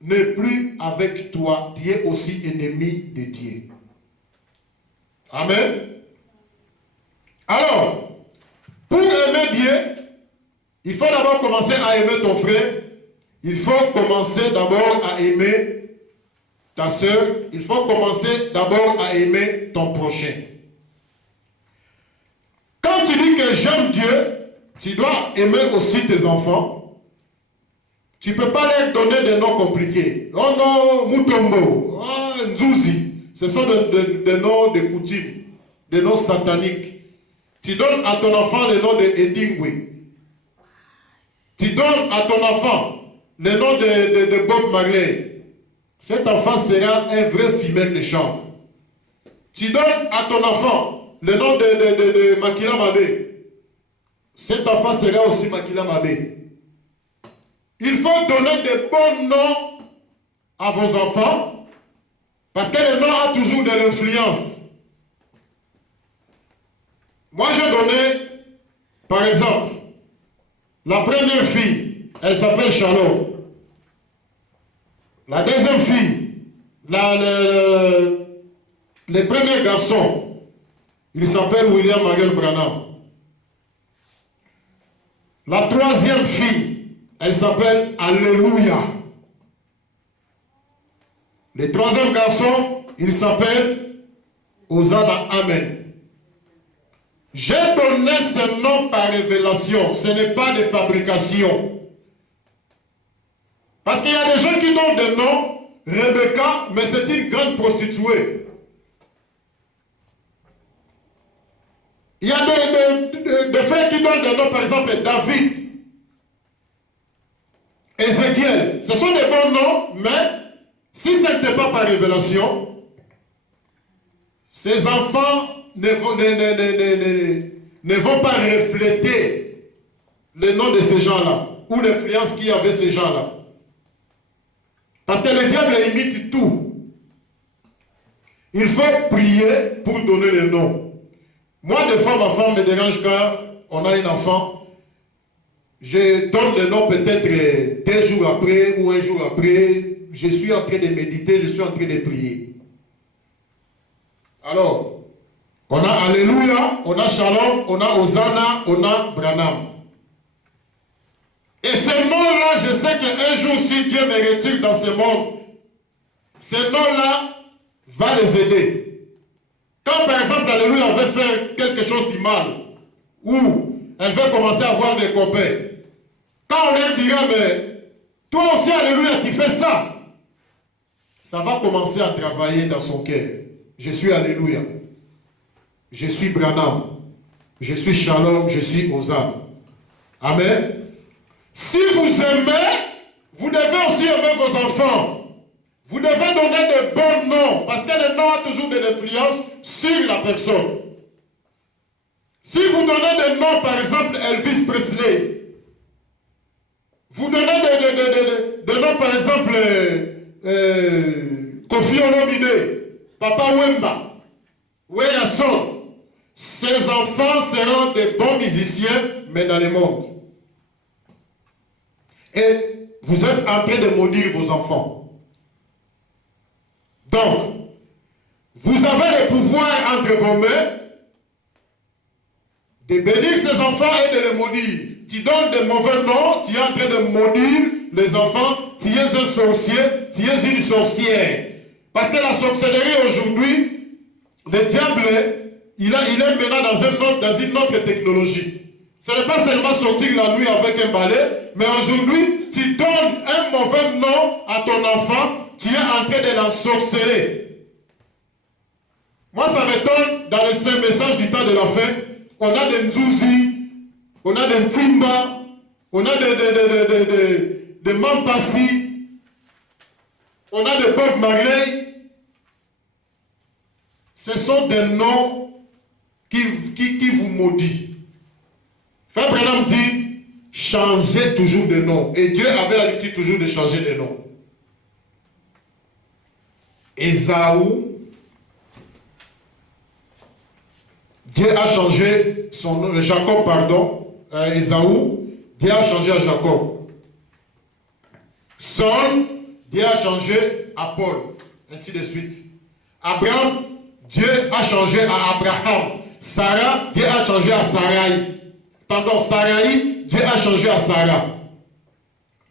n'est plus avec toi. Tu es aussi ennemi de Dieu. Amen. Alors, pour aimer Dieu, il faut d'abord commencer à aimer ton frère. Il faut commencer d'abord à aimer ta soeur. Il faut commencer d'abord à aimer ton prochain. Quand tu dis que j'aime Dieu, tu dois aimer aussi tes enfants. Tu ne peux pas leur donner des noms compliqués. Oh non, Mutombo, oh, Nzouzi. Ce sont des noms de coutume, des noms sataniques. Tu donnes à ton enfant le nom de Edingwe. Tu donnes à ton enfant le nom de Bob Marley. Cet enfant sera un vrai femelle de chambre. Tu donnes à ton enfant le nom de Makila Mabé. Cet enfant sera aussi Makila Mabé. Il faut donner de bons noms à vos enfants parce que le nom a toujours de l'influence. Moi, j'ai donné, par exemple, la première fille, elle s'appelle Shalom. La deuxième fille, le premier garçon, il s'appelle William Marion Branham. La troisième fille, elle s'appelle Alléluia. Le troisième garçon, il s'appelle Hosanna Amen. J'ai donné ce nom par révélation, ce n'est pas de fabrication. Parce qu'il y a des gens qui donnent des noms, Rebecca, mais c'est une grande prostituée. Il y a des frères qui donnent des noms, par exemple David, Ézéchiel. Ce sont des bons noms, mais si ce n'était pas par révélation, ces enfants ne vont pas refléter le nom de ces gens-là ou l'influence qu'il y avait ces gens-là. Parce que le diable imite tout. Il faut prier pour donner le nom. Moi, des fois, ma femme me dérange quand on a un enfant. Je donne le nom peut-être 2 jours après ou 1 jour après. Je suis en train de méditer, je suis en train de prier. Alors, on a Alléluia, on a Shalom, on a Hosanna, on a Branham. Et ces noms-là, je sais qu'un jour, si Dieu me retire dans ce monde, ces noms-là vont les aider. Quand par exemple Alléluia veut faire quelque chose de mal, ou elle veut commencer à avoir des copains, quand on leur dira, mais toi aussi Alléluia, tu fais ça, ça va commencer à travailler dans son cœur. Je suis Alléluia. Je suis Branham, je suis Shalom, je suis Hosanna. Amen. Si vous aimez, vous devez aussi aimer vos enfants. Vous devez donner de bons noms, parce que le nom a toujours de l'influence sur la personne. Si vous donnez des noms, par exemple Elvis Presley, vous donnez des noms, par exemple Kofi Olomide, Papa Wemba, Weyason. Ces enfants seront des bons musiciens, mais dans le monde. Et vous êtes en train de maudire vos enfants. Donc, Vous avez le pouvoir entre vos mains de bénir ces enfants et de les maudire. Tu donnes de mauvais noms, tu es en train de maudire les enfants, tu es un sorcier, tu es une sorcière. Parce que la sorcellerie aujourd'hui, le diable, il est maintenant dans une autre technologie. Ce n'est pas seulement sortir la nuit avec un balai, mais aujourd'hui, tu donnes un mauvais nom à ton enfant, tu es en train de l'ensorceler. Moi, ça m'étonne, dans les 5 messages du temps de la fin, on a des Nzouzi, on a des Timba, on a des Mampassi, on a des Bob Marley. Ce sont des noms qui vous maudissent. Frère Branham dit, changez toujours de nom. Et Dieu avait l'habitude toujours de changer de nom. Ésaü, Dieu a changé son nom, Jacob, pardon, Ésaü, Dieu a changé à Jacob. Saul, Dieu a changé à Paul, ainsi de suite. Abraham, Dieu a changé à Abraham. Sarah, Dieu a changé à Sarai. Pardon, Sarai, Dieu a changé à Sarah.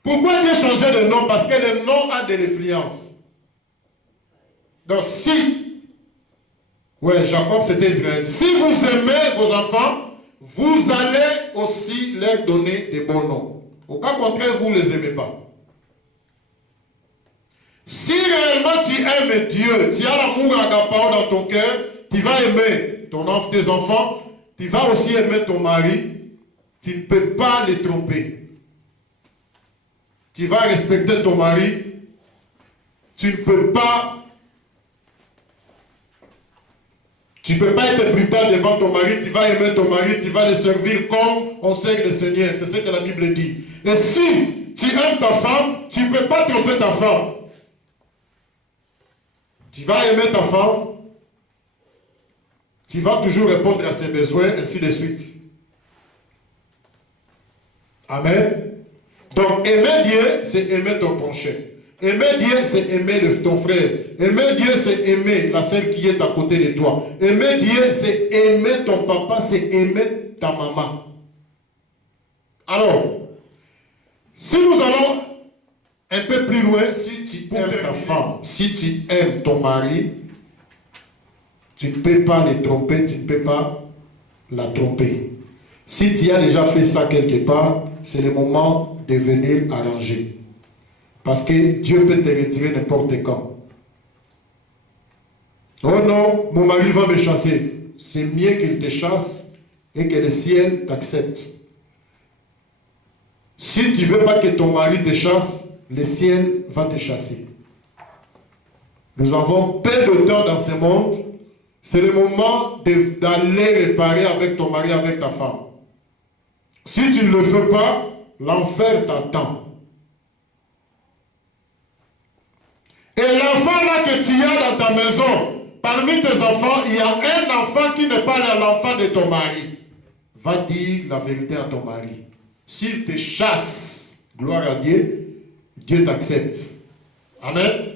Pourquoi Dieu a changé de nom? Parce que le nom a de l'influence. Donc si, ouais, Jacob c'était Israël. Si vous aimez vos enfants, vous allez aussi leur donner des bons noms. Au cas contraire, vous ne les aimez pas. Si réellement tu aimes Dieu, tu as l'amour agapao dans ton cœur, tu vas aimer tes enfants, tu vas aussi aimer ton mari, tu ne peux pas les tromper. Tu vas respecter ton mari, tu ne peux pas être brutal devant ton mari, tu vas aimer ton mari, tu vas le servir comme on sert le Seigneur. C'est ce que la Bible dit. Et si tu aimes ta femme, tu ne peux pas tromper ta femme. Tu vas aimer ta femme, tu vas toujours répondre à ses besoins, ainsi de suite. Amen. Donc, aimer Dieu, c'est aimer ton prochain. Aimer Dieu, c'est aimer ton frère. Aimer Dieu, c'est aimer la celle qui est à côté de toi. Aimer Dieu, c'est aimer ton papa, c'est aimer ta maman. Alors, si nous allons un peu plus loin, si tu aimes ta femme, si tu aimes ton mari, tu ne peux pas les tromper, tu ne peux pas la tromper. Si tu as déjà fait ça quelque part, c'est le moment de venir arranger. Parce que Dieu peut te retirer n'importe quand. Oh non, mon mari va me chasser. C'est mieux qu'il te chasse et que le ciel t'accepte. Si tu ne veux pas que ton mari te chasse, le ciel va te chasser. Nous avons peu de temps dans ce monde. C'est le moment d'aller réparer avec ton mari, avec ta femme. Si tu ne le fais pas, l'enfer t'attend. Et l'enfant là que tu as dans ta maison, parmi tes enfants, il y a un enfant qui n'est pas l'enfant de ton mari. Va dire la vérité à ton mari. S'il te chasse, gloire à Dieu, Dieu t'accepte. Amen. Amen.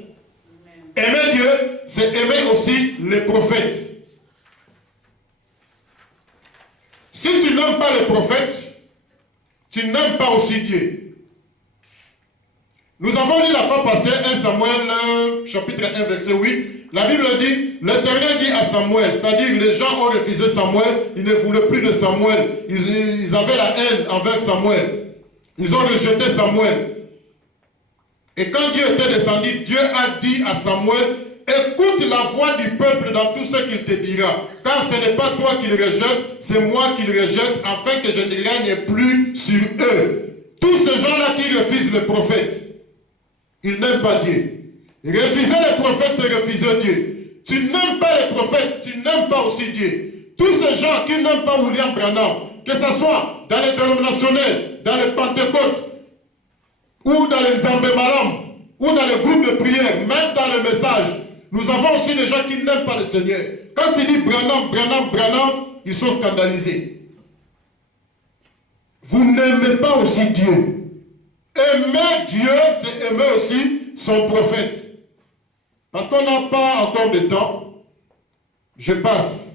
Aimer Dieu, c'est aimer aussi les prophètes. Si tu n'aimes pas les prophètes, tu n'aimes pas aussi Dieu. Nous avons lu la fois passée 1 Samuel chapitre 1 verset 8. La Bible dit, l'Éternel dit à Samuel, c'est-à-dire les gens ont refusé Samuel, ils ne voulaient plus de Samuel, ils avaient la haine envers Samuel. Ils ont rejeté Samuel. Et quand Dieu était descendu, Dieu a dit à Samuel, écoute la voix du peuple dans tout ce qu'il te dira. Car ce n'est pas toi qui le rejette, c'est moi qui le rejette, afin que je ne règne plus sur eux. Tous ces gens-là qui refusent le prophète, ils n'aiment pas Dieu. Refuser les prophètes, c'est refuser Dieu. Tu n'aimes pas les prophètes, tu n'aimes pas aussi Dieu. Tous ces gens qui n'aiment pas William Branham, que ce soit dans les dénominationnels, dans les Pentecôtes, ou dans les Nzambé Malam, ou dans les groupes de prière, même dans le message, nous avons aussi des gens qui n'aiment pas le Seigneur. Quand il dit Branham, Branham, Branham, ils sont scandalisés. Vous n'aimez pas aussi Dieu. Aimer Dieu, c'est aimer aussi son prophète. Parce qu'on n'a pas encore de temps. Je passe.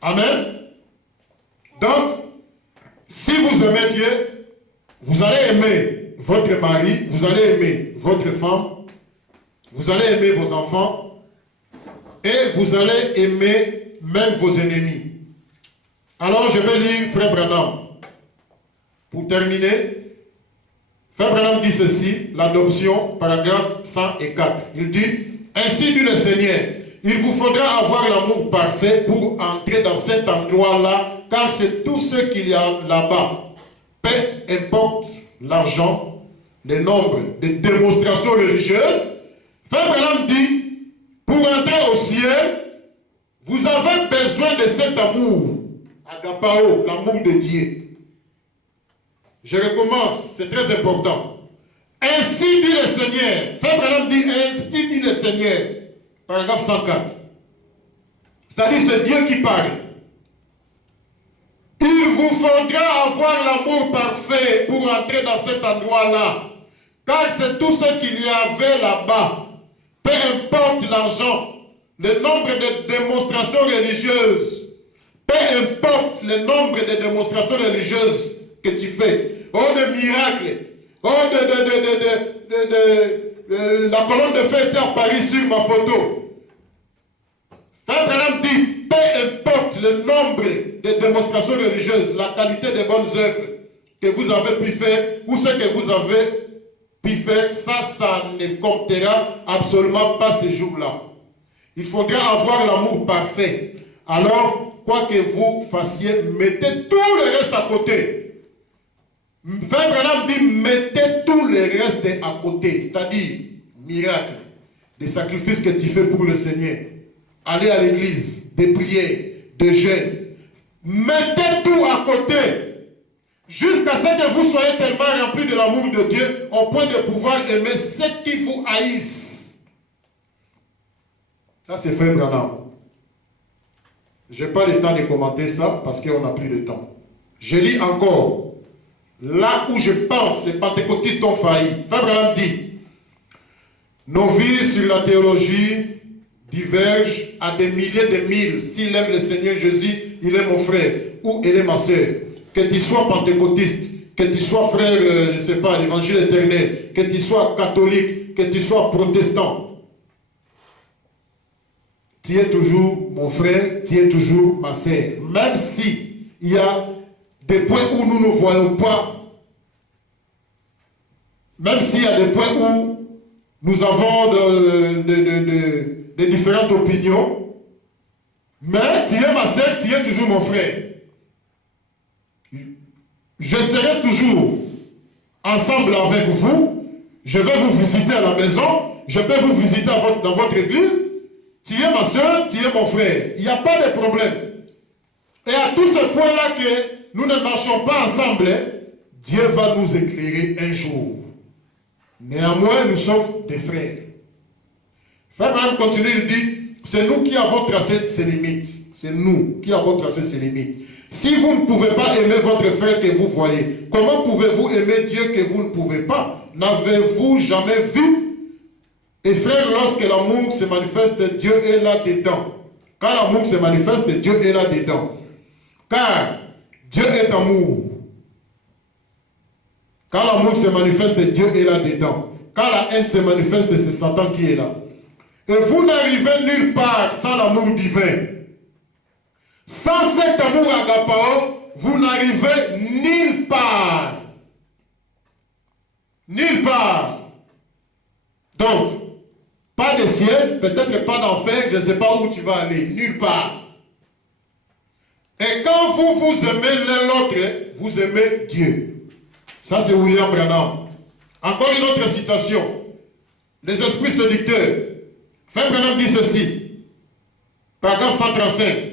Amen. Donc, si vous aimez Dieu, vous allez aimer votre mari, vous allez aimer votre femme, vous allez aimer vos enfants et vous allez aimer même vos ennemis. Alors, je vais lire Frère Branham. Pour terminer, Frère Branham dit ceci, l'adoption, paragraphe 104. Il dit, ainsi dit le Seigneur, il vous faudra avoir l'amour parfait pour entrer dans cet endroit-là, car c'est tout ce qu'il y a là-bas. Peu importe l'argent, le nombre de démonstrations religieuses. Frère Branham dit, pour entrer au ciel, vous avez besoin de cet amour. Agapao, l'amour de Dieu. Je recommence, c'est très important. Ainsi dit le Seigneur. Frère Branham dit, ainsi dit le Seigneur. Paragraphe 104. C'est-à-dire, c'est Dieu qui parle. Il vous faudra avoir l'amour parfait pour entrer dans cet endroit-là. Car c'est tout ce qu'il y avait là-bas. Peu importe l'argent, le nombre de démonstrations religieuses. Peu importe le nombre de démonstrations religieuses que tu fais. Oh, de miracles. Oh, la colonne de feu était à Paris sur ma photo. Frère Branham dit, peu importe le nombre de démonstrations religieuses, la qualité des bonnes œuvres que vous avez pu faire, ou ce que vous avez pu faire, ça ne comptera absolument pas ce jour-là. Il faudra avoir l'amour parfait. Alors, quoi que vous fassiez, mettez tout le reste à côté. Frère Branham dit, mettez tout le reste à côté, c'est-à-dire, miracle, des sacrifices que tu fais pour le Seigneur, aller à l'église, des prières, des jeûnes, mettez tout à côté, jusqu'à ce que vous soyez tellement remplis de l'amour de Dieu, au point de pouvoir aimer ceux qui vous haïssent. Ça, c'est Frère Branham. Je n'ai pas le temps de commenter ça, parce qu'on n'a plus de temps. Je lis encore. Là où je pense, les pentecôtistes ont failli. Frère Branham dit, nos vies sur la théologie divergent à des milliers de milles. S'il aime le Seigneur Jésus, il est mon frère ou elle est ma soeur. Que tu sois pentecôtiste, que tu sois frère, je ne sais pas, l'évangile éternel, que tu sois catholique, que tu sois protestant. Tu es toujours mon frère, tu es toujours ma soeur. Même si il y a des points où nous ne voyons pas, même s'il y a des points où nous avons de différentes opinions, mais tu es ma sœur, tu es toujours mon frère. Je serai toujours ensemble avec vous, je vais vous visiter à la maison, je peux vous visiter dans votre église, tu es ma sœur, tu es mon frère. Il n'y a pas de problème. Et à tout ce point-là que nous ne marchons pas ensemble, Dieu va nous éclairer un jour. Néanmoins, nous sommes des frères. Frère Branham continue, il dit, c'est nous qui avons tracé ces limites. C'est nous qui avons tracé ces limites. Si vous ne pouvez pas aimer votre frère que vous voyez, comment pouvez-vous aimer Dieu que vous ne pouvez pas? N'avez-vous jamais vu? Et frère, lorsque l'amour se manifeste, Dieu est là-dedans. Quand l'amour se manifeste, Dieu est là-dedans. Car Dieu est amour. Quand l'amour se manifeste, Dieu est là-dedans. Quand la haine se manifeste, c'est Satan qui est là. Et vous n'arrivez nulle part sans l'amour divin. Sans cet amour agapao, vous n'arrivez nulle part. Nulle part. Donc, pas de ciel, peut-être pas d'enfer, je ne sais pas où tu vas aller. Nulle part. Et quand vous vous aimez l'un l'autre, vous aimez Dieu. Ça, c'est William Branham. Encore une autre citation. Les esprits séducteurs. Frère Branham dit ceci. Paragraphe 135.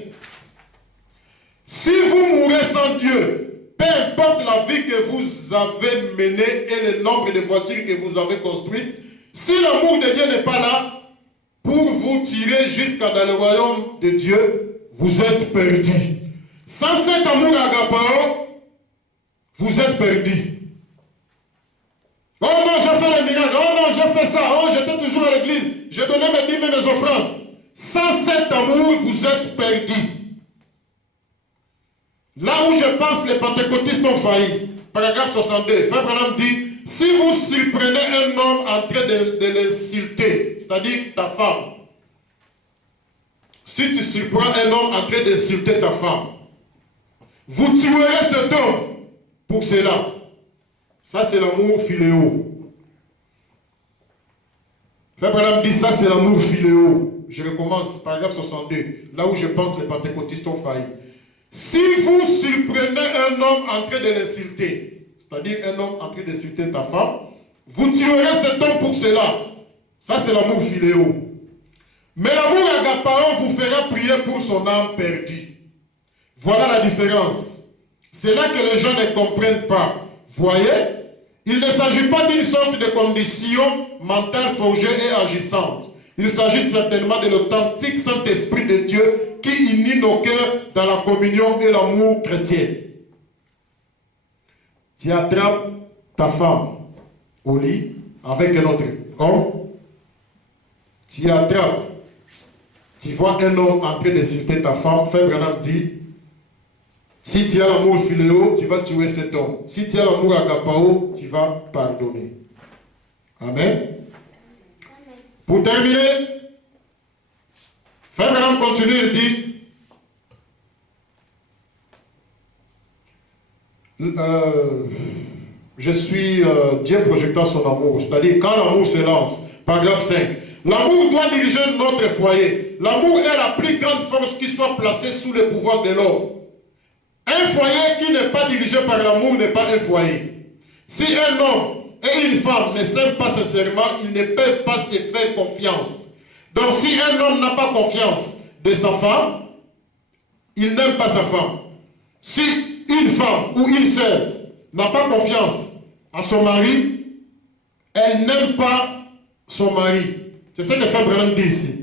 Si vous mourrez sans Dieu, peu importe la vie que vous avez menée et le nombre de voitures que vous avez construites, si l'amour de Dieu n'est pas là, pour vous tirer jusqu'à dans le royaume de Dieu, vous êtes perdus. Sans cet amour agapao, vous êtes perdus. Oh non, j'ai fait le miracle. Oh non, j'ai fait ça. Oh, j'étais toujours à l'église. J'ai donné mes dîmes et mes offrandes. sans cet amour, vous êtes perdus. Là où je pense les pentecôtistes ont failli, paragraphe 62, Frère Branham dit, si vous surprenez un homme en train de l'insulter, c'est-à-dire ta femme, si tu surprends un homme en train d'insulter ta femme, vous tuerez cet homme pour cela. Ça, c'est l'amour philéo. Frère Branham dit, ça, c'est l'amour philéo. Je recommence, paragraphe 62, là où je pense les pentecôtistes ont failli. Si vous surprenez un homme en train de l'insulter, c'est-à-dire un homme en train d'insulter ta femme, vous tuerez cet homme pour cela. Ça, c'est l'amour philéo. Mais l'amour agapao vous fera prier pour son âme perdue. Voilà la différence. C'est là que les gens ne comprennent pas. Voyez, il ne s'agit pas d'une sorte de condition mentale forgée et agissante. Il s'agit certainement de l'authentique Saint-Esprit de Dieu qui unit nos cœurs dans la communion et l'amour chrétien. Tu attrapes ta femme au lit avec un autre homme. Tu attrapes. Tu vois un homme en train d'insulter ta femme. Frère Branham dit, si tu as l'amour philéo, tu vas tuer cet homme. Si tu as l'amour agapao, tu vas pardonner. Amen. Pour terminer, Frère Branham continue, il dit, je suis Dieu projectant son amour, c'est-à-dire quand l'amour se lance, paragraphe 5, l'amour doit diriger notre foyer. L'amour est la plus grande force qui soit placée sous le pouvoir de l'homme. Un foyer qui n'est pas dirigé par l'amour n'est pas un foyer. Si un homme et une femme ne s'aiment pas sincèrement, ils ne peuvent pas se faire confiance. Donc si un homme n'a pas confiance de sa femme, il n'aime pas sa femme. Si une femme ou une sœur n'a pas confiance à son mari, elle n'aime pas son mari. C'est ce que Frère Branham dit ici.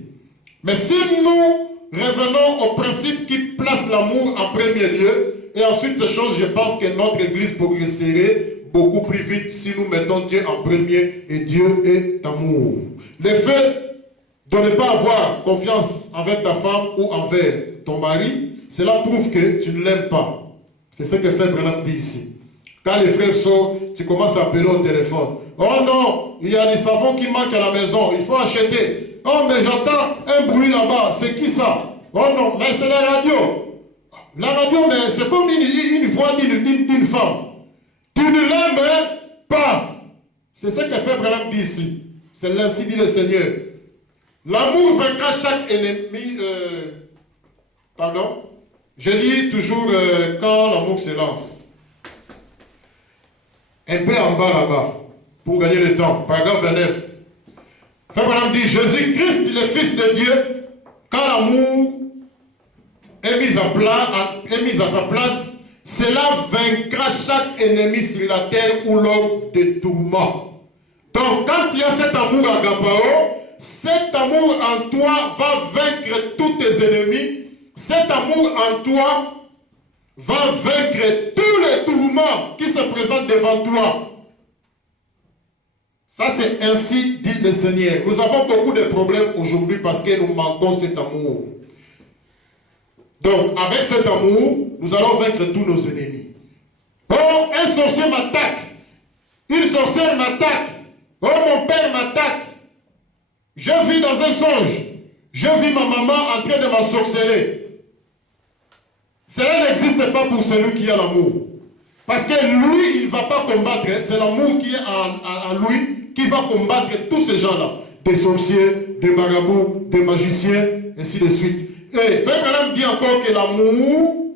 Mais si nous revenons au principe qui place l'amour en premier lieu, et ensuite ces choses, je pense que notre Église progresserait beaucoup plus vite si nous mettons Dieu en premier, et Dieu est amour. Le fait de ne pas avoir confiance envers ta femme ou envers ton mari, cela prouve que tu ne l'aimes pas. C'est ce que Frère Branham dit ici. Quand les frères sortent, tu commences à appeler au téléphone. Oh non, il y a des savons qui manquent à la maison, il faut acheter. Oh mais j'entends un bruit là-bas, c'est qui ça? Oh non, mais c'est la radio. La radio, mais c'est comme une voix d'une femme. Tu ne l'aimes pas. C'est ce que Frère Branham dit ici. C'est l'ainsi dit le Seigneur. L'amour vaincra chaque ennemi. Pardon? Je lis toujours quand l'amour se lance. Un peu en bas là-bas, pour gagner le temps. Paragraphe 29. Frère Branham dit, Jésus-Christ, le Fils de Dieu, quand l'amour est mis à sa place, cela vaincra chaque ennemi sur la terre ou l'homme de tourment. Donc, quand il y a cet amour agapao, cet amour en toi va vaincre tous tes ennemis. Cet amour en toi va vaincre tous les tourments qui se présentent devant toi. Ça, c'est ainsi dit le Seigneur. Nous avons beaucoup de problèmes aujourd'hui parce que nous manquons cet amour. Donc, avec cet amour, nous allons vaincre tous nos ennemis. Oh, un sorcier m'attaque. Une sorcière m'attaque. Oh, mon père m'attaque. Je vis dans un songe. Je vis ma maman en train de m'ensorceler. Cela n'existe pas pour celui qui a l'amour. Parce que lui, il ne va pas combattre. C'est l'amour qui est en lui qui va combattre tous ces gens-là. Des sorciers, des marabouts, des magiciens, ainsi de suite. Et Frère Branham dit encore que l'amour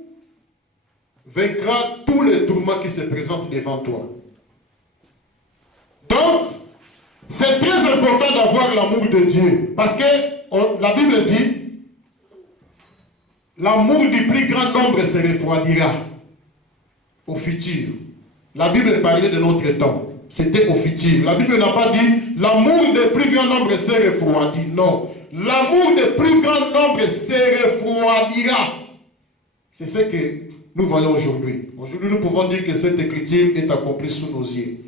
vaincra tous les tourments qui se présentent devant toi. Donc, c'est très important d'avoir l'amour de Dieu. Parce que la Bible dit, l'amour du plus grand nombre se refroidira au futur. La Bible parlait de notre temps. C'était au futur. La Bible n'a pas dit l'amour du plus grand nombre se refroidit. Non. L'amour du plus grand nombre se refroidira. C'est ce que nous voyons aujourd'hui. Aujourd'hui, nous pouvons dire que cette écriture est accomplie sous nos yeux.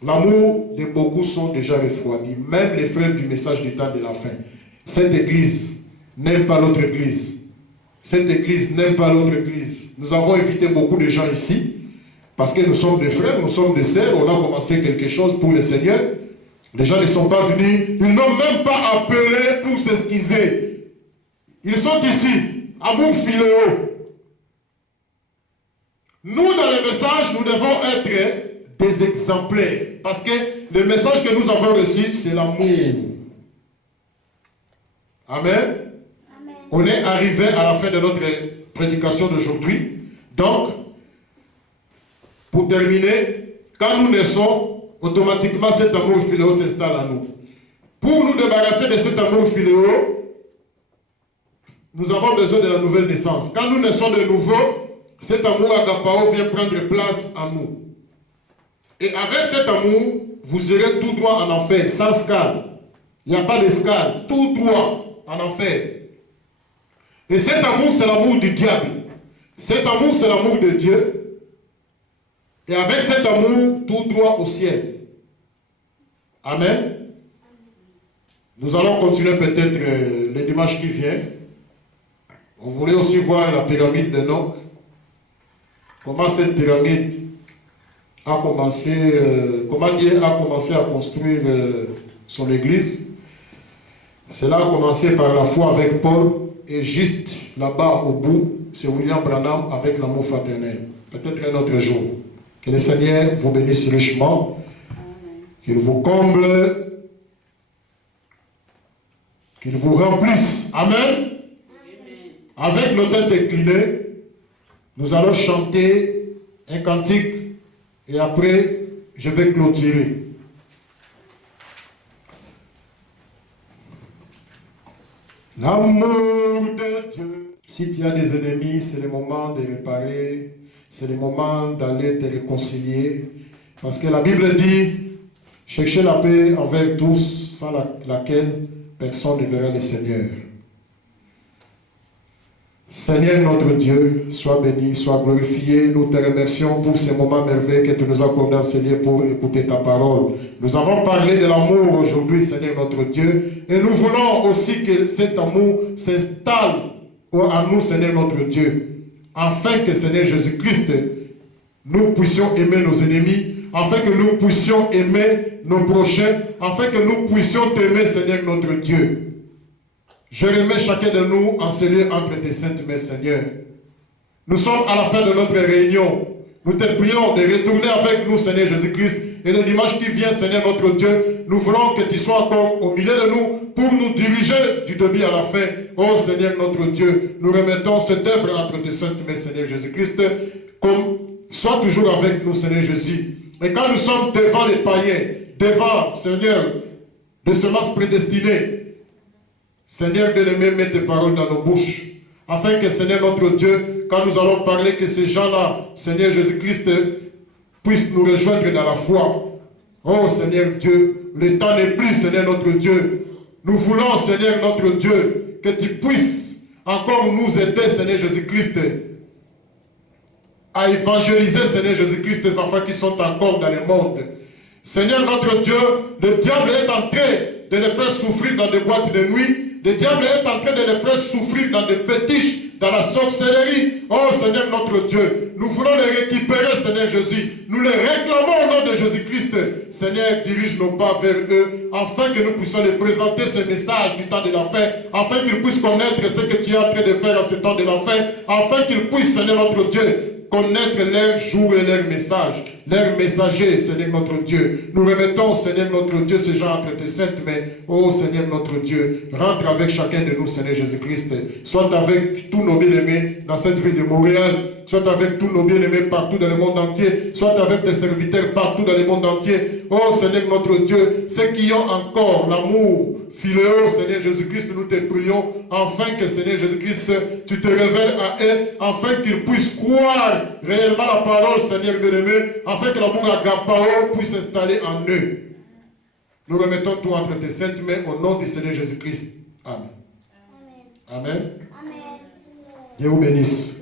L'amour de beaucoup sont déjà refroidis. Même les frères du message du temps de la fin. Cette église n'aime pas l'autre église. Cette église n'aime pas l'autre église. Nous avons invité beaucoup de gens ici, parce que nous sommes des frères, nous sommes des sœurs, on a commencé quelque chose pour le Seigneur. Les gens ne sont pas venus, ils n'ont même pas appelé pour s'excuser. Ils sont ici, à mon filéo. Nous, dans le message, nous devons être des exemplaires. Parce que le message que nous avons reçu, c'est l'amour. Amen. Amen. On est arrivé à la fin de notre prédication d'aujourd'hui. Donc, pour terminer, quand nous naissons, automatiquement cet amour philéo s'installe à nous. Pour nous débarrasser de cet amour philéo, nous avons besoin de la nouvelle naissance. Quand nous naissons de nouveau, cet amour agapao vient prendre place en nous. Et avec cet amour, vous irez tout droit en enfer, sans escale. Il n'y a pas d'escale, tout droit en enfer. Et cet amour, c'est l'amour du diable. Cet amour, c'est l'amour de Dieu. Et avec cet amour, tout droit au ciel. Amen. Nous allons continuer peut-être le dimanche qui vient. On voulait aussi voir la pyramide de Noc. Comment cette pyramide a commencé, comment Dieu a commencé à construire son église. Cela a commencé par la foi avec Paul, et juste là-bas au bout, c'est William Branham avec l'amour fraternel. Peut-être un autre jour. Que le Seigneur vous bénisse richement, qu'il vous comble, qu'il vous remplisse. Amen. Avec nos têtes inclinées, nous allons chanter un cantique et après, je vais clôturer. L'amour de Dieu. Si tu as des ennemis, c'est le moment de réparer, c'est le moment d'aller te réconcilier. Parce que la Bible dit, cherchez la paix envers tous, sans laquelle personne ne verra le Seigneur. Seigneur notre Dieu, sois béni, sois glorifié. Nous te remercions pour ces moments merveilleux que tu nous accordes, Seigneur, pour écouter ta parole. Nous avons parlé de l'amour aujourd'hui, Seigneur notre Dieu, et nous voulons aussi que cet amour s'installe en nous, Seigneur notre Dieu, afin que, Seigneur Jésus-Christ, nous puissions aimer nos ennemis, afin que nous puissions aimer nos prochains, afin que nous puissions t'aimer, Seigneur notre Dieu. Je remets chacun de nous enserré entre tes saintes mains, Seigneur. Nous sommes à la fin de notre réunion. Nous te prions de retourner avec nous, Seigneur Jésus-Christ. Et le dimanche qui vient, Seigneur notre Dieu, nous voulons que tu sois encore au milieu de nous pour nous diriger du début à la fin. Oh Seigneur notre Dieu, nous remettons cette œuvre entre tes saintes mains, Seigneur Jésus-Christ. Sois toujours avec nous, Seigneur Jésus. Et quand nous sommes devant les païens, devant, Seigneur, de semences prédestinées, Seigneur bien-aimé, mets tes paroles dans nos bouches, afin que, Seigneur notre Dieu, quand nous allons parler, que ces gens-là, Seigneur Jésus-Christ, puissent nous rejoindre dans la foi. Oh Seigneur Dieu, le temps n'est plus, Seigneur notre Dieu. Nous voulons, Seigneur notre Dieu, que tu puisses encore nous aider, Seigneur Jésus-Christ, à évangéliser, Seigneur Jésus-Christ, les enfants qui sont encore dans le monde. Seigneur notre Dieu, le diable est en train de les faire souffrir dans des boîtes de nuit. Le diable est en train de les faire souffrir dans des fétiches, dans la sorcellerie. Oh Seigneur notre Dieu, nous voulons les récupérer, Seigneur Jésus. Nous les réclamons au nom de Jésus-Christ. Seigneur, dirige nos pas vers eux, afin que nous puissions les présenter ce message du temps de la fin, afin qu'ils puissent connaître ce que tu es en train de faire à ce temps de la fin, afin qu'ils puissent, Seigneur notre Dieu, connaître leur jour et leur message, leur messager, Seigneur notre Dieu. Nous remettons, Seigneur notre Dieu, ces gens entre tes saintes mains. Oh Seigneur notre Dieu, rentre avec chacun de nous, Seigneur Jésus-Christ. Soit avec tous nos bien-aimés dans cette ville de Montréal, soit avec tous nos bien-aimés partout dans le monde entier, soit avec tes serviteurs partout dans le monde entier. Oh Seigneur notre Dieu, ceux qui ont encore l'amour philéo, Seigneur Jésus-Christ, nous te prions, afin que, Seigneur Jésus-Christ, tu te révèles à eux, afin qu'ils puissent croire réellement la parole, Seigneur bien-aimé, afin que l'amour agapao puisse s'installer en eux. Nous remettons tout entre tes saintes mains au nom du Seigneur Jésus-Christ. Amen. Amen. Amen. Amen. Dieu vous bénisse.